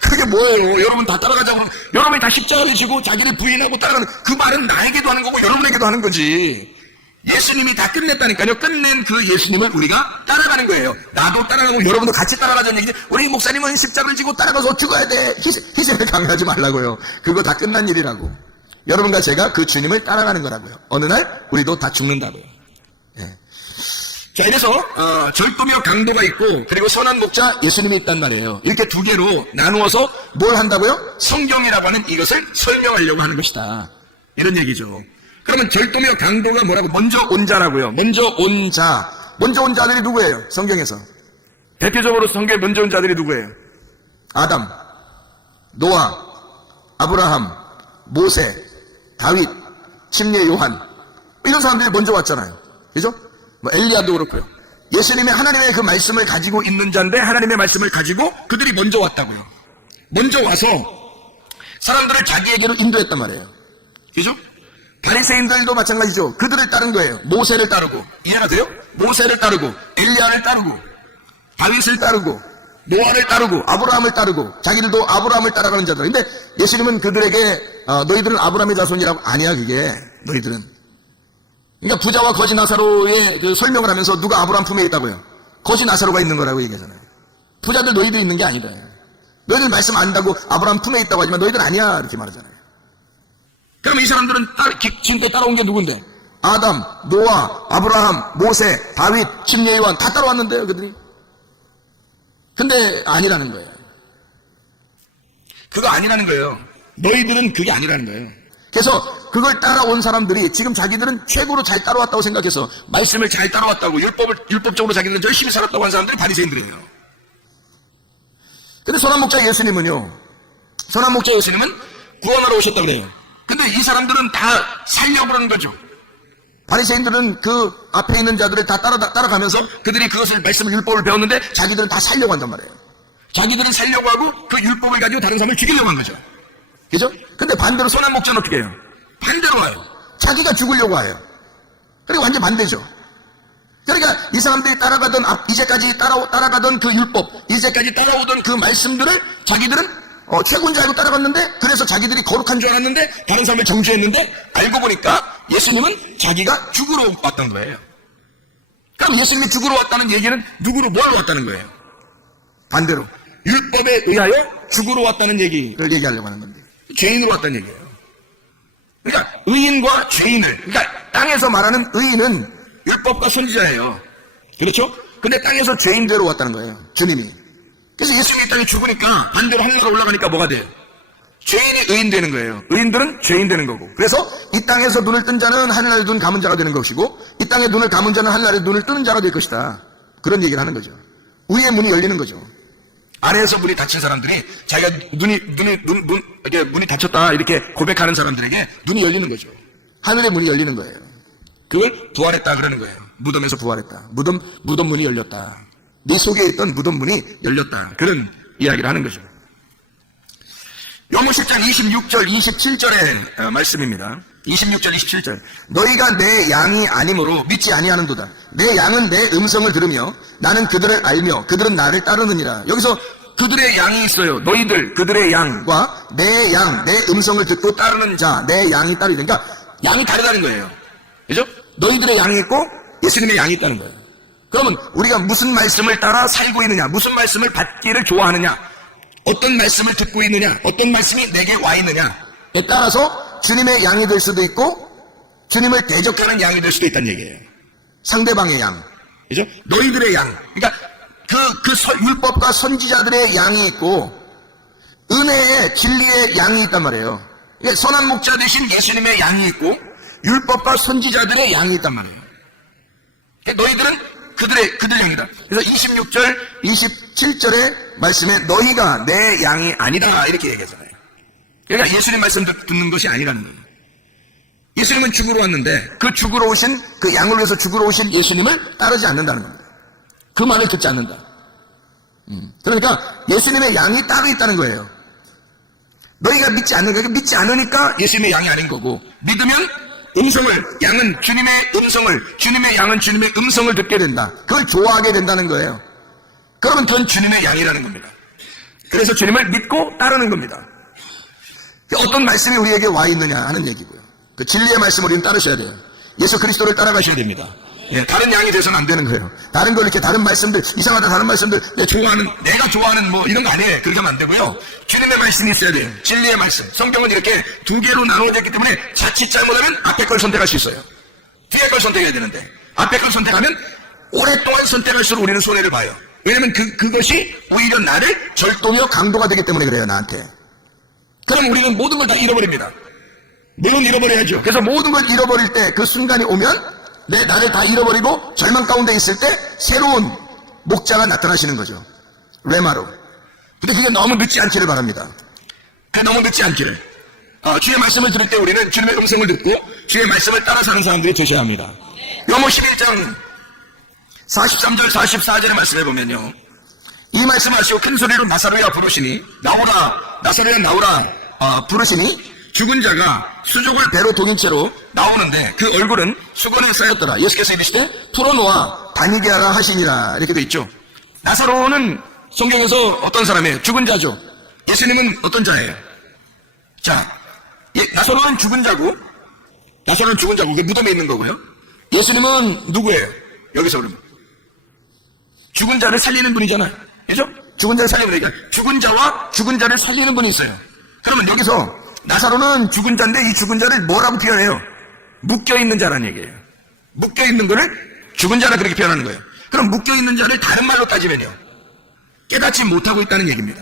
그게 뭐예요? 여러분 다 따라가자고. 여러분이 다 십자가를 지고 자기를 부인하고 따라가는 그 말은 나에게도 하는 거고 여러분에게도 하는 거지. 예수님이 다 끝냈다니까요. 끝낸 그 예수님을 우리가 따라가는 거예요. 나도 따라가고 여러분도 같이 따라가자는 얘기지. 우리 목사님은 십자가를 지고 따라가서 죽어야 돼. 희생을 강요하지 말라고요. 그거 다 끝난 일이라고. 여러분과 제가 그 주님을 따라가는 거라고요. 어느 날 우리도 다 죽는다고요. 예. 자, 이래서 절도며 강도가 있고 그리고 선한 목자 예수님이 있단 말이에요. 이렇게 두 개로 나누어서 뭘 한다고요? 성경이라고 하는 이것을 설명하려고 하는 것이다. 이런 얘기죠. 그러면 절도며 강도가 뭐라고? 먼저 온 자라고요. 먼저 온 자. 먼저 온 자들이 누구예요? 성경에서. 대표적으로 성경에 먼저 온 자들이 누구예요? 아담, 노아, 아브라함, 모세, 다윗, 침례 요한. 이런 사람들이 먼저 왔잖아요. 그죠? 엘리야도 그렇고요. 예수님의 하나님의 그 말씀을 가지고 있는 자인데 하나님의 말씀을 가지고 그들이 먼저 왔다고요. 먼저 와서 사람들을 자기에게로 인도했단 말이에요. 그죠? 바리새인들도 마찬가지죠. 그들을 따른 거예요. 모세를 따르고. 이해가 돼요? 모세를 따르고, 엘리야를 따르고, 다윗을 따르고, 노아를 따르고, 아브라함을 따르고, 자기들도 아브라함을 따라가는 자들. 근데 예수님은 그들에게 너희들은 아브라함의 자손이라고. 아니야, 그게. 너희들은. 그러니까 부자와 거지 나사로의 그 설명을 하면서 누가 아브라함 품에 있다고요? 거지 나사로가 있는 거라고 얘기하잖아요. 부자들 너희들 있는 게 아니다. 너희들 말씀 안다고 아브라함 품에 있다고 하지만 너희들 아니야, 이렇게 말하잖아요. 그럼 이 사람들은 지금까지 따라온 게 누군데? 아담, 노아, 아브라함, 모세, 다윗, 침례 요한 다 따라왔는데요, 그들이. 근데 아니라는 거예요. 그거 아니라는 거예요. 너희들은 그게 아니라는 거예요. 그래서 그걸 따라온 사람들이 지금 자기들은 최고로 잘 따라왔다고 생각해서 말씀을 잘 따라왔다고 율법적으로 자기들은 열심히 살았다고 하는 사람들이 바리새인들이에요. 근데 선한 목자 예수님은요. 선한 목자 예수님은 구원하러 오셨다고 그래요. 근데 이 사람들은 다 살려고 그러는 거죠. 바리새인들은 그 앞에 있는 자들을 다 따라가면서 그들이 그것을 말씀을 율법을 배웠는데 자기들은 다 살려고 한단 말이에요. 자기들은 살려고 하고 그 율법을 가지고 다른 사람을 죽이려고 한 거죠. 그죠? 근데 반대로 선한 목자는 어떻게 해요? 반대로 와요. 자기가 죽으려고 해요. 그리고 완전 반대죠. 그러니까 이 사람들이 따라가던 이제까지 따라가던 그 율법, 이제까지 따라오던 그 말씀들을 자기들은 최고인 줄 알고 따라갔는데, 그래서 자기들이 거룩한 줄 알았는데 다른 사람을 정죄했는데, 알고 보니까 예수님은 자기가 죽으러 왔던 거예요. 그럼 예수님이 죽으러 왔다는 얘기는 누구로 뭘로 왔다는 거예요? 반대로 율법에 의하여 죽으러 왔다는 얘기를 얘기하려고 하는 건데, 죄인으로 왔다는 얘기예요. 그러니까 의인과 죄인을, 그러니까 땅에서 말하는 의인은 율법과 선지자예요. 그렇죠? 근데 땅에서 죄인대로 왔다는 거예요, 주님이. 그래서 예수님이 이 땅에 죽으니까 반대로 하늘나라 올라가니까 뭐가 돼요? 죄인이 의인 되는 거예요. 의인들은 죄인 되는 거고. 그래서 이 땅에서 눈을 뜬 자는 하늘나라에 눈 감은 자가 되는 것이고, 이 땅에 눈을 감은 자는 하늘나라에 눈을 뜨는 자가 될 것이다. 그런 얘기를 하는 거죠. 위의 문이 열리는 거죠. 아래에서 문이 닫힌 사람들이 자기가 문이 닫혔다 이렇게 고백하는 사람들에게 눈이 열리는 거죠. 하늘의 문이 열리는 거예요. 그걸 부활했다 그러는 거예요. 무덤에서 부활했다. 무덤 문이 열렸다. 네 속에 있던 무덤 문이 열렸다. 그런 이야기를 하는 거죠. 요한복음 10장 26절 27절의 말씀입니다. 26절 27절. 너희가 내 양이 아니므로 믿지 아니하는도다. 내 양은 내 음성을 들으며 나는 그들을 알며 그들은 나를 따르느니라. 여기서 그들의 양이 있어요. 너희들 그들의 양과 내 양, 내 음성을 듣고 따르는 자, 내 양이 따르는. 그러니까 양이 다르다는 거예요. 그죠? 너희들의 양이 있고 예수님의 양이 있다는 거예요. 그러면 우리가 무슨 말씀을 따라 살고 있느냐, 무슨 말씀을 받기를 좋아하느냐, 어떤 말씀을 듣고 있느냐, 어떤 말씀이 내게 와 있느냐에 따라서 주님의 양이 될 수도 있고 주님을 대적하는 양이 될 수도 있다는 얘기예요. 상대방의 양, 그죠? 너희들의 양, 그러니까 율법과 선지자들의 양이 있고 은혜의 진리의 양이 있단 말이에요. 그러니까 선한 목자 되신 예수님의 양이 있고 율법과 선지자들의 양이 있단 말이에요. 그러니까 너희들은 그들 양이다. 그래서 26절, 27절의 말씀에 너희가 내 양이 아니다 이렇게 얘기하잖아요. 그러니까 예수님 말씀 듣는 것이 아니라는 거예요. 예수님은 죽으러 왔는데 그 죽으러 오신, 그 양을 위해서 죽으러 오신 예수님을 따르지 않는다는 겁니다. 그 말을 듣지 않는다. 그러니까 예수님의 양이 따로 있다는 거예요. 너희가 믿지 않는 거예요. 믿지 않으니까 예수님의 양이 아닌 거고, 믿으면 양은 주님의 음성을, 주님의 양은 주님의 음성을 듣게 된다. 그걸 좋아하게 된다는 거예요. 그러면 그건 주님의 양이라는 겁니다. 그래서 주님을 믿고 따르는 겁니다. 어떤 말씀이 우리에게 와 있느냐 하는 얘기고요. 그 진리의 말씀을 우리는 따르셔야 돼요. 예수 그리스도를 따라가셔야 됩니다. 예, 다른 양이 돼서는 안 되는 거예요. 다른 걸 이렇게 다른 말씀들, 이상하다 다른 말씀들, 내가 좋아하는 뭐 이런 거 아니에요. 그렇게 하면 안 되고요. 주님의 말씀이 있어야 돼요. 진리의 말씀. 성경은 이렇게 두 개로 나누어져 있기 때문에 자칫 잘못하면 앞에 걸 선택할 수 있어요. 뒤에 걸 선택해야 되는데 앞에 걸 선택하면 오랫동안 선택할수록 우리는 손해를 봐요. 왜냐면 그것이 오히려 나를 절도며 강도가 되기 때문에 그래요, 나한테. 그럼 우리는 모든 걸 다 잃어버립니다. 물론 잃어버려야죠. 그래서 모든 걸 잃어버릴 때 그 순간이 오면 나를 다 잃어버리고 절망 가운데 있을 때 새로운 목자가 나타나시는 거죠. 레마로. 근데 그게 너무 늦지 않기를 바랍니다. 너무 늦지 않기를. 주의 말씀을 들을 때 우리는 주님의 음성을 듣고 주의 말씀을 따라 사는 사람들이 되셔야 합니다. 요한복음 11장 43절 44절의 말씀을 보면요, 이 말씀을 하시고 큰 소리로 나사로야 부르시니 나오라, 나사로야 나오라 부르시니 죽은 자가 수족을 배로 독인 채로 나오는데 그 얼굴은 수건에 쌓였더라. 예수께서 이르시되 풀어놓아 다니게 하라 하시니라. 이렇게 돼 있죠. 나사로는 성경에서 어떤 사람이에요? 죽은 자죠. 예수님은 어떤 자예요? 자, 나사로는 죽은 자고, 그 무덤에 있는 거고요. 예수님은 누구예요? 여기서 그러면 죽은 자를 살리는 분이잖아요. 그죠? 죽은 자를 살리는 분이니까 죽은 자와 죽은 자를 살리는 분이 있어요. 그러면 여기서 나사로는 죽은 자인데 이 죽은 자를 뭐라고 표현해요? 묶여있는 자라는 얘기예요. 묶여있는 거를 죽은 자라 그렇게 표현하는 거예요. 그럼 묶여있는 자를 다른 말로 따지면요, 깨닫지 못하고 있다는 얘기입니다.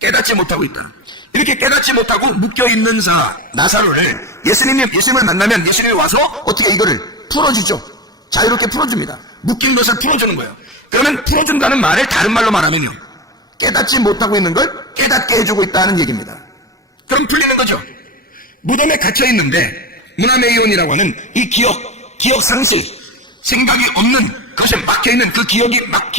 깨닫지 못하고 있다. 이렇게 깨닫지 못하고 묶여있는 자 나사로를 예수님을 만나면 예수님이 와서 어떻게 이거를 풀어주죠. 자유롭게 풀어줍니다. 묶인 것을 풀어주는 거예요. 그러면 풀어준다는 말을 다른 말로 말하면요, 깨닫지 못하고 있는 걸 깨닫게 해주고 있다는 얘기입니다. 그럼 풀리는 거죠. 무덤에 갇혀있는데 무나메이온이라고 하는 이 기억 상실, 생각이 없는 것에 막혀있는 그 기억이 딱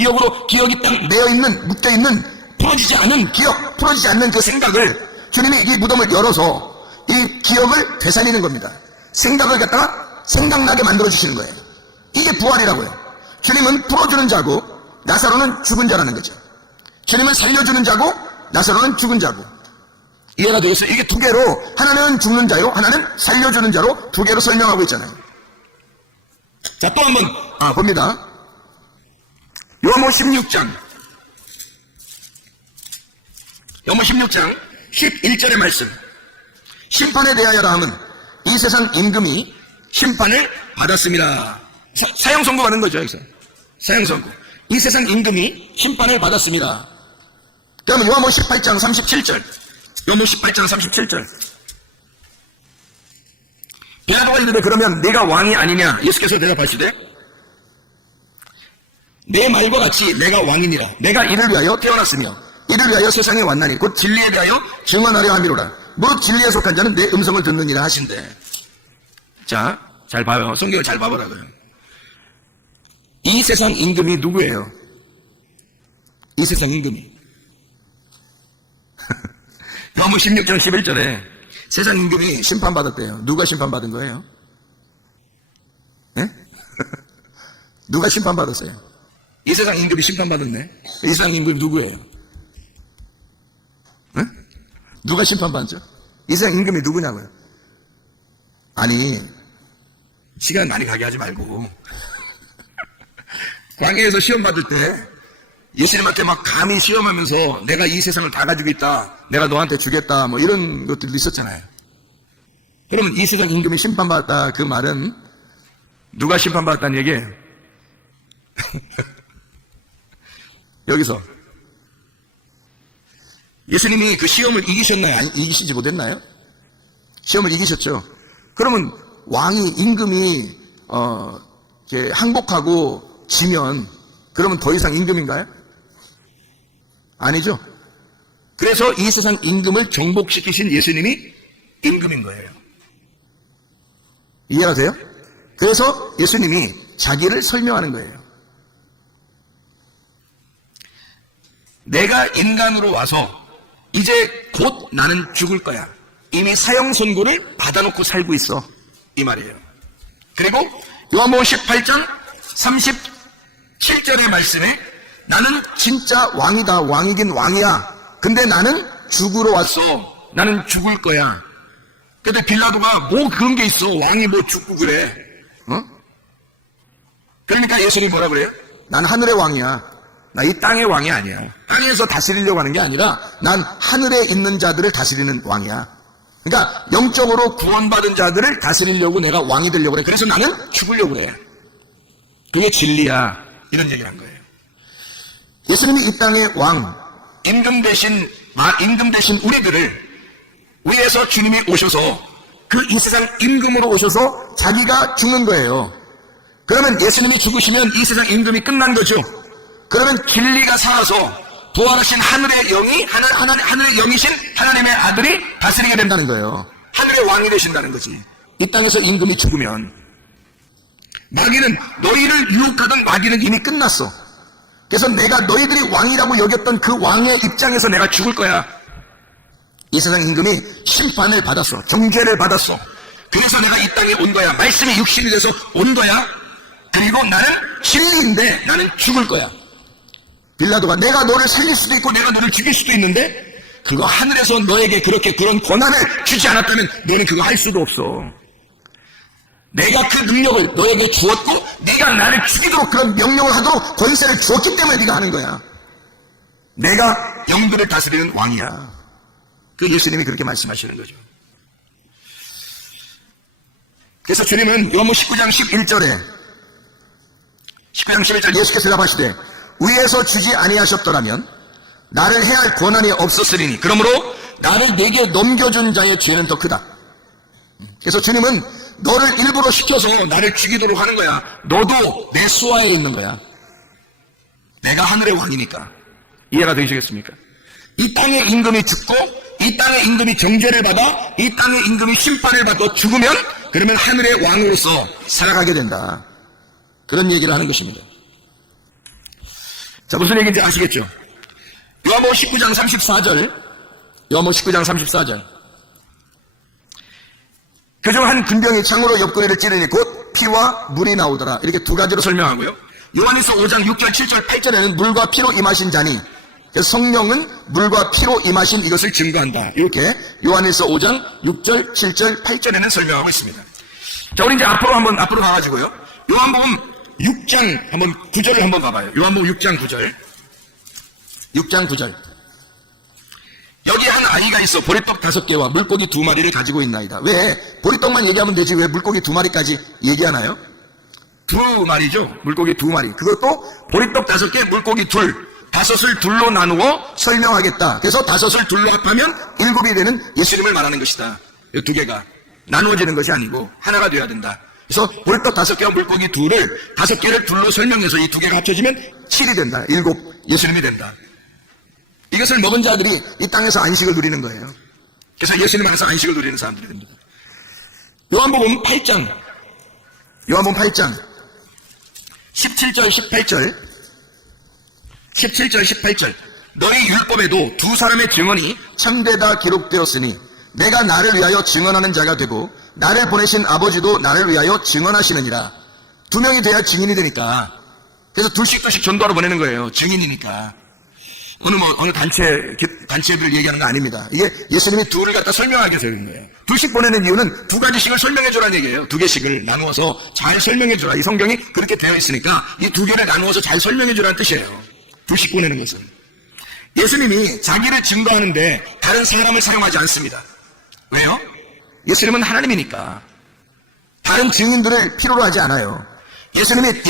매여있는, 묶여있는, 풀어지지 않는 그 생각을 주님이 이 무덤을 열어서 이 기억을 되살리는 겁니다. 생각을 갖다가 생각나게 만들어주시는 거예요. 이게 부활이라고요. 주님은 풀어주는 자고 나사로는 죽은 자라는 거죠. 주님은 살려주는 자고 나사로는 죽은 자고. 이해가 되겠어요? 이게 두 개로, 하나는 죽는 자요, 하나는 살려주는 자로 두 개로 설명하고 있잖아요. 자, 또 한번 봅니다. 요한복음 16장 11절의 말씀. 심판에 대하여라 함은 이 세상 임금이 심판을 받았습니다. 사형 선고하는 거죠, 여기서. 사형 선고. 이 세상 임금이 심판을 받았습니다. 그러면 요한복음 18장 37절. 요한복음 18장 37절. 빌라도가 이르되 그러면 네가 왕이 아니냐? 예수께서 대답하시되 내 말과 같이 내가 왕이니라. 내가 이를 위하여 태어났으며 이를 위하여 세상에 왔나니 곧 진리에 대하여 증언하려 함이로라. 무릇 진리에 속한 자는 내 음성을 듣느니라 하신대. 자, 잘 봐요. 성경을 잘 봐보라고요. 이 세상 임금이 누구예요? 이 세상 임금이. 요한복음 16장 11절에 세상 임금이 심판받았대요. 누가 심판받은 거예요? 네? 누가 심판받았어요? 이 세상 임금이 심판받았네. 이 세상 임금이 누구예요? 네? 누가 심판받죠? 이 세상 임금이 누구냐고요? 아니, 시간 많이 가게 하지 말고 광야에서 시험 받을 때 예수님한테 막 감히 시험하면서 내가 이 세상을 다 가지고 있다, 내가 너한테 주겠다, 뭐 이런 것들도 있었잖아요. 그러면 이 세상 임금이 심판받았다, 그 말은 누가 심판받았다는 얘기예요? 여기서 예수님이 그 시험을 이기셨나요? 아니, 이기시지 못했나요? 시험을 이기셨죠. 그러면 왕이, 임금이 이렇게 항복하고 지면 그러면 더 이상 임금인가요? 아니죠. 그래서 이 세상 임금을 정복시키신 예수님이 임금인 거예요. 이해가 돼요? 그래서 예수님이 자기를 설명하는 거예요. 내가 인간으로 와서 이제 곧 나는 죽을 거야. 이미 사형 선고를 받아놓고 살고 있어. 이 말이에요. 그리고 요한복음 18장 37절의 말씀에 나는 진짜 왕이다. 왕이긴 왕이야. 근데 나는 죽으러 왔어. 나는 죽을 거야. 근데 빌라도가 뭐 그런 게 있어. 왕이 뭐 죽고 그래. 그러니까 예수님이 뭐라 그래요? 난 하늘의 왕이야. 나 이 땅의 왕이 아니야. 땅에서 다스리려고 하는 게 아니라 난 하늘에 있는 자들을 다스리는 왕이야. 그러니까 영적으로 구원받은 자들을 다스리려고 내가 왕이 되려고 그래. 그래서 나는 죽으려고 그래. 그게 진리야. 이런 얘기를 한 거예요. 예수님이 이 땅의 왕, 임금 대신 우리들을 위해서 주님이 오셔서 그 이 세상 임금으로 오셔서 자기가 죽는 거예요. 그러면 예수님이 죽으시면 이 세상 임금이 끝난 거죠. 그러면 진리가 살아서 부활하신 하늘의 영이, 하늘의 영이신 하나님의 아들이 다스리게 된다는 거예요. 하늘의 왕이 되신다는 거지. 이 땅에서 임금이 죽으면 마귀는, 너희를 유혹하던 마귀는 이미 끝났어. 그래서 내가 너희들이 왕이라고 여겼던 그 왕의 입장에서 내가 죽을 거야. 이 세상 임금이 심판을 받았어. 정죄를 받았어. 그래서 내가 이 땅에 온 거야. 말씀이 육신이 돼서 온 거야. 그리고 나는 진리인데 나는 죽을 거야. 빌라도가 내가 너를 살릴 수도 있고 내가 너를 죽일 수도 있는데 그거 하늘에서 너에게 그렇게 그런 권한을 주지 않았다면 너는 그거 할 수도 없어. 내가 그 능력을 너에게 주었고 네가 나를 죽이도록 그런 명령을 하도록 권세를 주었기 때문에 네가 하는 거야. 내가 영들을 다스리는 왕이야. 그 예수님이 그렇게 말씀하시는 거죠. 그래서 주님은 요한복음 19장 11절에 예수께서 대답하시되 위에서 주지 아니하셨더라면 나를 해할 권한이 없었으리니 그러므로 나를 내게 넘겨준 자의 죄는 더 크다. 그래서 주님은 너를 일부러 시켜서 나를 죽이도록 하는 거야. 너도 내 수하에 있는 거야. 내가 하늘의 왕이니까. 이해가 되시겠습니까? 이 땅의 임금이 죽고 이 땅의 임금이 정죄를 받아 이 땅의 임금이 심판을 받고 죽으면 그러면 하늘의 왕으로서 살아가게 된다. 그런 얘기를 하는 것입니다. 자, 무슨 얘기인지 아시겠죠? 요한복음 19장 34절. 요한복음 19장 34절. 그중 한 군병이 창으로 옆구리를 찌르니 곧 피와 물이 나오더라. 이렇게 두 가지로 설명하고요. 요한일서 5장 6절, 7절, 8절에는 물과 피로 임하신 자니 그래서 성령은 물과 피로 임하신 이것을 증거한다. 이렇게 요한일서 5장 6절, 7절, 8절에는 설명하고 있습니다. 자, 우리 이제 앞으로 가가지고요. 요한복음 6장 한번 9절을 한번 봐봐요. 요한복음 6장 9절. 6장 9절. 여기 한 아이가 있어. 보리떡 5개와 물고기 2마리를 가지고 있나이다. 왜? 보리떡만 얘기하면 되지 왜 물고기 2마리까지 얘기하나요? 2마리죠. 물고기 2마리. 그것도 보리떡 5개, 물고기 2. 5을 둘로 나누어 설명하겠다. 그래서 5을 둘로 합하면 7이 되는 예수님을 말하는 것이다. 이 2개가 나누어지는 것이 아니고 하나가 되어야 된다. 그래서 보리떡 5개와 물고기 2를 5개를 둘로 설명해서 이 2개가 합쳐지면 7이 된다. 7 예수님이 된다. 이것을 먹은 자들이 이 땅에서 안식을 누리는 거예요. 그래서 예수님 안에서 안식을 누리는 사람들이 됩니다. 요한복음 8장 17절 18절 너희 율법에도 2 사람의 증언이 참되다 기록되었으니 내가 나를 위하여 증언하는 자가 되고 나를 보내신 아버지도 나를 위하여 증언하시느니라. 2명이 돼야 증인이 되니까. 그래서 둘씩 전도하러 보내는 거예요. 증인이니까. 어느 단체들 얘기하는 거 아닙니다. 이게 예수님이 2를 갖다 설명하기 위해서 그런 거예요. 2씩 보내는 이유는 2가지씩을 설명해 주라는 얘기예요. 2개씩을 나누어서 잘 설명해 주라. 이 성경이 그렇게 되어 있으니까 이 2개를 나누어서 잘 설명해 주라는 뜻이에요. 2씩 보내는 것은. 예수님이 자기를 증거하는데 다른 사람을 사용하지 않습니다. 왜요? 예수님은 하나님이니까. 다른 증인들을 필요로 하지 않아요. 예수님이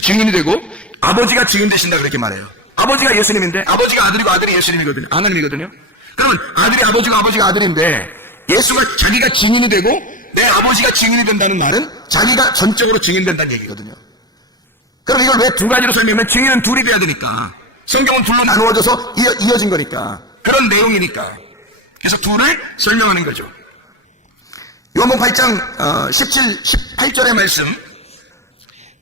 증인이 되고 아버지가 증인 되신다 그렇게 말해요. 아버지가 예수님인데 아버지가 아들이고 아들이 예수님이거든요. 하나님이거든요. 그러면 아들이 아버지가 아들인데 예수가 자기가 증인이 되고 내 아버지가 증인이 된다는 말은 자기가 전적으로 증인된다는 얘기거든요. 그럼 이걸 왜 2가지로 설명하면 증인은 2이 돼야 되니까. 성경은 2로 나누어져서 이어진 거니까. 그런 내용이니까. 그래서 2를 설명하는 거죠. 요한복음 8장 18절의 말씀.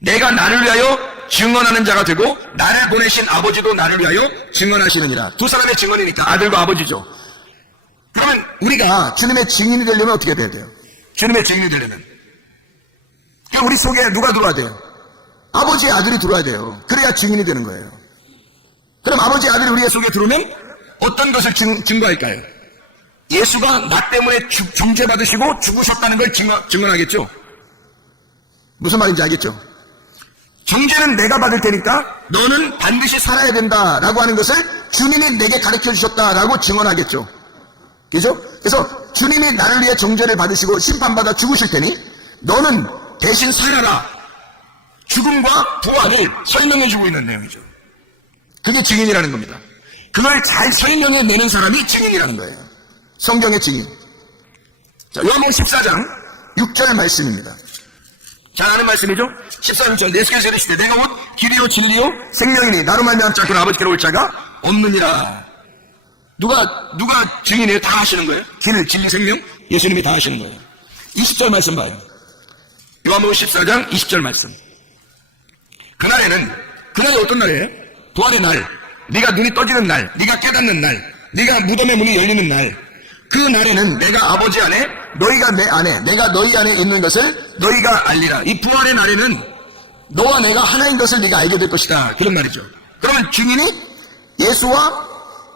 내가 나를 위하여 증언하는 자가 되고 나를 보내신 아버지도 나를 위하여 증언하시느니라. 2 사람의 증언이니까 아들과 아버지죠. 그러면 우리가 주님의 증인이 되려면 어떻게 돼야 돼요? 주님의 증인이 되려면 그럼 우리 속에 누가 들어와야 돼요? 아버지의 아들이 들어와야 돼요. 그래야 증인이 되는 거예요. 그럼 아버지의 아들이 우리의 속에 들어오면 어떤 것을 증거할까요? 예수가 나 때문에 정죄받으시고 죽으셨다는 걸 증언하겠죠. 무슨 말인지 알겠죠? 정죄는 내가 받을 테니까 너는 반드시 살아야 된다라고 하는 것을 주님이 내게 가르쳐 주셨다라고 증언하겠죠. 그죠? 그래서 주님이 나를 위해 정죄를 받으시고 심판받아 죽으실 테니 너는 대신 살아라. 죽음과 부활을 설명해 주고 있는 내용이죠. 그게 증인이라는 겁니다. 그걸 잘 설명해 내는 사람이 증인이라는 거예요. 성경의 증인. 자, 요한복음 14장 6절 말씀입니다. 잘 아는 말씀이죠? 14절 예수께서 이르시되 내가 곧 길이요 진리요 생명이니 나로 말미암지 않고는 아버지께로 올 자가 없느니라. 누가 증인이에요? 다 하시는 거예요? 길, 진리, 생명? 예수님이 다 하시는 거예요. 20절 말씀 봐요. 요한복음 14장 20절 말씀. 그날이 어떤 날이에요? 부활의 날, 네가 눈이 떠지는 날, 네가 깨닫는 날, 네가 무덤의 문이 열리는 날, 그 날에는 내가 아버지 안에 너희가 내 안에 내가 너희 안에 있는 것을 너희가 알리라. 이 부활의 날에는 너와 내가 하나인 것을 네가 알게 될 것이다. 그런 말이죠. 그러면 증인이 예수와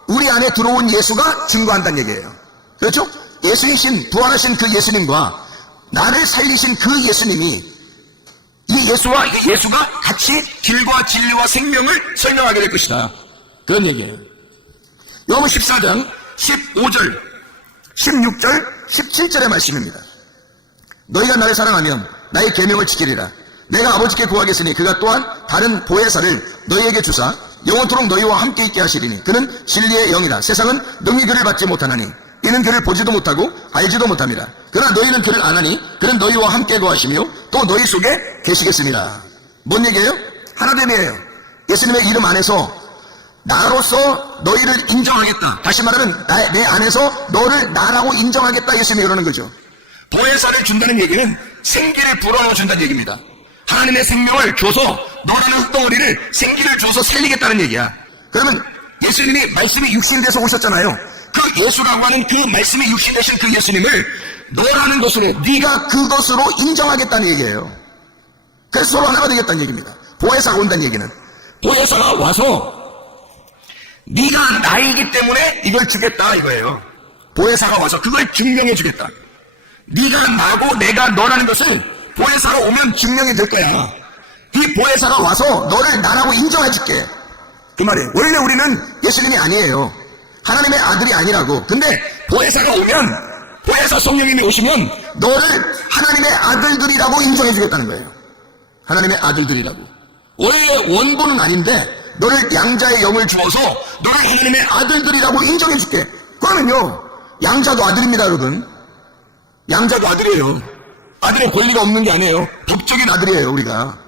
우리 안에 들어온 예수가 증거한다는 얘기예요. 그렇죠? 예수이신 부활하신 그 예수님과 나를 살리신 그 예수님이 이 예수와 이 예수가 같이 길과 진리와 생명을 설명하게 될 것이다. 그런 얘기예요. 요한복음 14장 15절, 16절, 17절의 말씀입니다. 너희가 나를 사랑하면 나의 계명을 지키리라. 내가 아버지께 구하겠으니 그가 또한 다른 보혜사를 너희에게 주사 영원토록 너희와 함께 있게 하시리니 그는 진리의 영이라. 세상은 능히 그를 받지 못하나니 이는 그를 보지도 못하고 알지도 못함이라. 그러나 너희는 그를 아나니 그는 너희와 함께 거하시며 또 너희 속에 계시겠습니다. 뭔 얘기예요? 하나됨이에요. 예수님의 이름 안에서 나로서 너희를 인정하겠다. 다시 말하면 내 안에서 너를 나라고 인정하겠다. 예수님이 그러는 거죠. 보혜사를 준다는 얘기는 생기를 불어넣어 준다는 얘기입니다. 하나님의 생명을 줘서 너라는 흙덩어리를 생기를 줘서 살리겠다는 얘기야. 그러면 예수님이 말씀이 육신돼서 오셨잖아요. 그 예수라고 하는 그 말씀이 육신되신 그 예수님을 너라는 것으로 네가 그것으로 인정하겠다는 얘기예요. 그래서 서로 하나가 되겠다는 얘기입니다. 보혜사가 온다는 얘기는 보혜사가 와서 네가 나이기 때문에 이걸 주겠다 이거예요. 보혜사가 와서 그걸 증명해 주겠다. 네가 나고 내가 너라는 것을 보혜사가 오면 증명이 될 거야. 이 보혜사가 와서 너를 나라고 인정해 줄게. 그 말이에요. 원래 우리는 예수님이 아니에요. 하나님의 아들이 아니라고. 근데 보혜사가 오면, 보혜사 성령님이 오시면 너를 하나님의 아들들이라고 인정해 주겠다는 거예요. 하나님의 아들들이라고. 원래 원본은 아닌데 너를 양자의 영을 주어서 너를 하나님의 아들들이라고 인정해 줄게. 그러면요, 양자도 아들입니다, 여러분. 양자도 아들이에요. 아들의 권리가 없는 게 아니에요. 법적인 아들이에요, 우리가.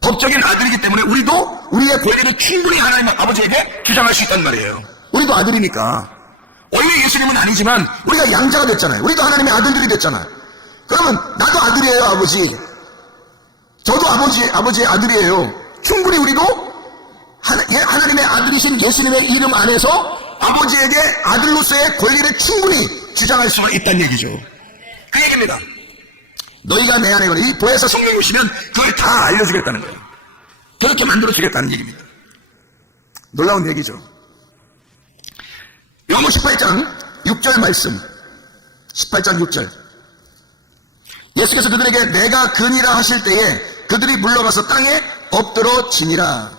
법적인 아들이기 때문에 우리도 우리의 권리를 충분히 하나님 아버지에게 주장할 수 있단 말이에요. 우리도 아들이니까. 원래 예수님은 아니지만 우리가 양자가 됐잖아요. 우리도 하나님의 아들들이 됐잖아요. 그러면 나도 아들이에요, 아버지. 저도 아버지의 아들이에요. 충분히 우리도 하나님의 아들이신 예수님의 이름 안에서 아버지에게 아들로서의 권리를 충분히 주장할 수가 있다는 얘기죠. 그 얘기입니다. 너희가 내 안에 이 보혜사 성령이 오시면 그걸 다 알려주겠다는 거예요. 그렇게 만들어주겠다는 얘기입니다. 놀라운 얘기죠. 요한복음 18장 6절 말씀. 18장 6절. 예수께서 그들에게 내가 그니라 하실 때에 그들이 물러가서 땅에 엎드러 지니라.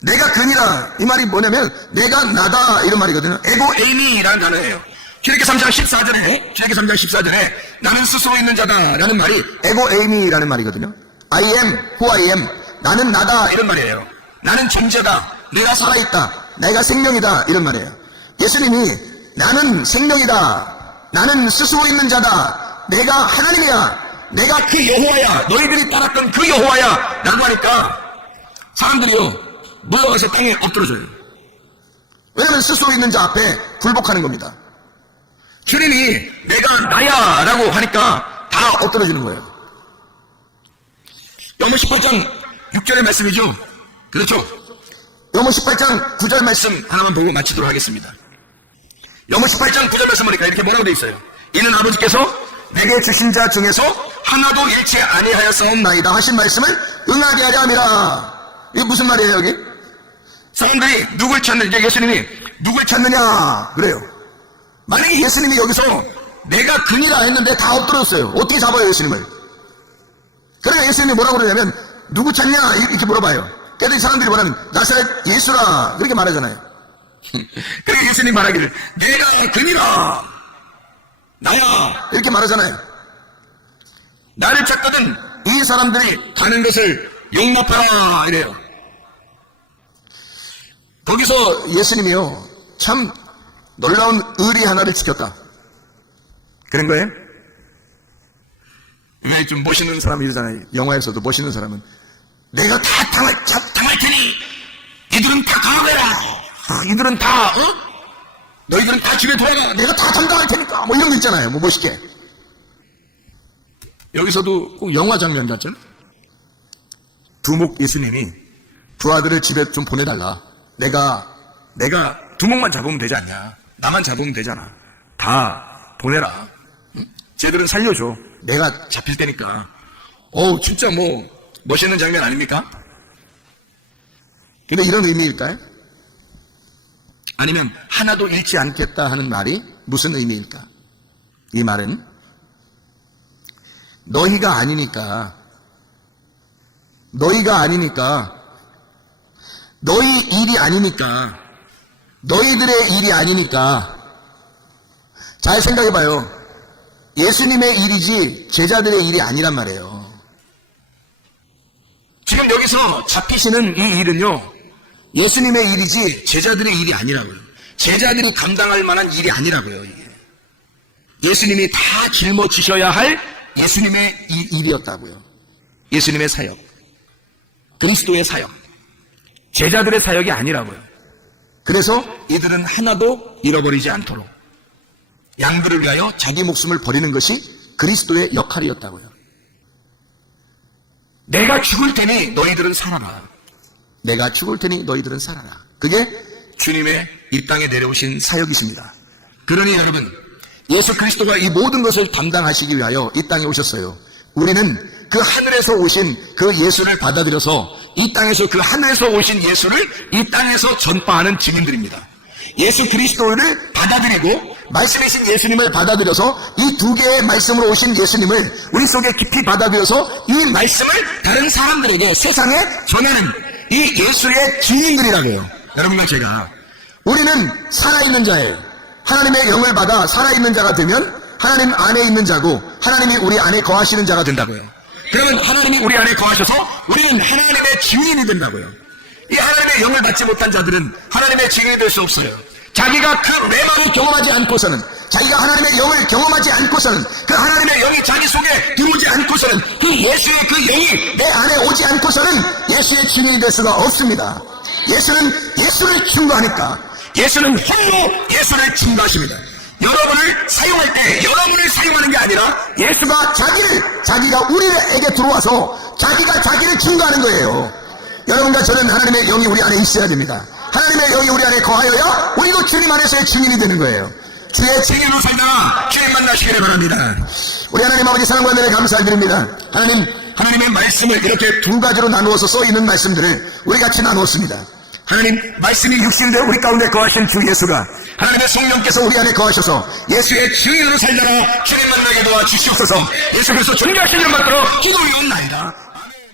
내가 그니라 이 말이 뭐냐면 내가 나다 이런 말이거든요. 에고 에이미라는 단어예요. 출애굽기 3장 14절에 나는 스스로 있는 자다 라는 말이 에고 에이미라는 말이거든요. I am who I am. 나는 나다 이런 말이에요. 나는 존재다. 내가 살아있다. 내가 생명이다 이런 말이에요. 예수님이 나는 생명이다. 나는 스스로 있는 자다. 내가 하나님이야. 내가 그 여호와야. 너희들이 따랐던 그 여호와야 라고 하니까 사람들이요 물러가서 땅에 엎드러져요. 왜냐하면 스스로 있는 자 앞에 굴복하는 겁니다. 주님이 내가 나야 라고 하니까 다 엎드러지는 거예요. 요한복음 18장 6절의 말씀이죠. 그렇죠. 요한복음 18장 9절 말씀 하나만 보고 마치도록 하겠습니다. 요한복음 18장 9절 말씀 보니까 이렇게 뭐라고 되어 있어요. 이는 아버지께서 내게 주신 자 중에서 하나도 잃지 아니하였사옵나이다 하신 말씀을 응하게 하려 함이라. 이게 무슨 말이에요 여기? 사람들이 누굴 찾느냐, 예수님이 누굴 찾느냐 그래요. 만약에 예수님이 여기서 내가 그니라 했는데 다 엎드렸어요. 어떻게 잡아요 예수님을? 그러니까 예수님이 뭐라고 그러냐면 누구 찾냐 이렇게 물어봐요. 그래서 사람들이 뭐냐면 나사렛 예수라 그렇게 말하잖아요. 그리고 예수님 말하기를 내가 그니라 나야 이렇게 말하잖아요. 나를 찾거든 이 사람들이 가는 것을 용납하라 이래요. 거기서 예수님이요 참 놀라운 의리 하나를 지켰다. 그런 거예요? 왜 좀 멋있는 사람이 이러잖아요. 영화에서도 멋있는 사람은 내가 다 당할 테니 이들은 다 가라. 이들은 다 너희들은 다 집에 돌아가. 내가 다 담당할 테니까 뭐 이런 거 있잖아요. 뭐 멋있게. 여기서도 꼭 영화 장면 같잖아요. 두목 예수님이 두 아들을 집에 좀 보내달라. 내가 두목만 잡으면 되지 않냐. 나만 잡으면 되잖아. 다 보내라. 응? 쟤들은 살려줘. 내가 잡힐 테니까. 진짜 멋있는 장면 아닙니까? 근데 이런 의미일까요? 아니면 하나도 잃지 않겠다 하는 말이 무슨 의미일까? 이 말은 너희가 아니니까 너희 일이 아니니까 너희들의 일이 아니니까 잘 생각해봐요. 예수님의 일이지 제자들의 일이 아니란 말이에요. 지금 여기서 잡히시는 이 일은요, 예수님의 일이지 제자들의 일이 아니라고요. 제자들이 감당할 만한 일이 아니라고요. 이게. 예수님이 다 짊어지셔야 할 예수님의 일이었다고요. 예수님의 사역, 그리스도의 사역, 제자들의 사역이 아니라고요. 그래서 이들은 하나도 잃어버리지 않도록 양들을 위하여 자기 목숨을 버리는 것이 그리스도의 역할이었다고요. 내가 죽을 테니 너희들은 살아라. 내가 죽을 테니 너희들은 살아라. 그게 주님의 이 땅에 내려오신 사역이십니다. 그러니 여러분, 예수 그리스도가 이 모든 것을 담당하시기 위하여 이 땅에 오셨어요. 우리는 그 하늘에서 오신 그 예수를 받아들여서 이 땅에서 그 하늘에서 오신 예수를 이 땅에서 전파하는 증인들입니다. 예수 그리스도를 받아들이고 말씀이신 예수님을 받아들여서 이 두 개의 말씀으로 오신 예수님을 우리 속에 깊이 받아들여서 이 말씀을 다른 사람들에게 세상에 전하는 이 예수의 증인들이라고요. 여러분과 제가 우리는 살아있는 자예요. 하나님의 영을 받아 살아있는 자가 되면 하나님 안에 있는 자고 하나님이 우리 안에 거하시는 자가 된다고요. 그러면 하나님이 우리 안에 거하셔서 우리는 하나님의 증인이 된다고요. 이 하나님의 영을 받지 못한 자들은 하나님의 증인이 될 수 없어요. 자기가 그 매만을 경험하지 않고서는, 자기가 하나님의 영을 경험하지 않고서는, 그 하나님의 영이 자기 속에 들어오지 않고서는, 그 예수의 그 영이 내 안에 오지 않고서는 예수의 증인이 될 수가 없습니다. 예수는 예수를 증거하니까, 예수는 홀로 예수를 증거하십니다. 여러분을 사용할 때 여러분을 사용하는 게 아니라 예수가 자기가 우리에게 들어와서 자기가 자기를 증거하는 거예요. 여러분과 저는 하나님의 영이 우리 안에 있어야 됩니다. 하나님의 영이 우리 안에 거하여야 우리도 주님 안에서의 증인이 되는 거예요. 주의 증인으로 살다가 주님 만나시기를 바랍니다. 우리 하나님 아버지 사랑과 은혜를 감사드립니다. 하나님의 말씀을 이렇게 두 가지로 나누어서 써있는 말씀들을 우리 같이 나누었습니다. 하나님 말씀이 육신되어 우리 가운데 거하신 주 예수가 하나님의 성령께서 우리 안에 거하셔서 예수의 증인으로 살다가 주님 만나게 도와주시옵소서. 예수 그리스도 존귀하신 이름 받들어 기도하옵나이다.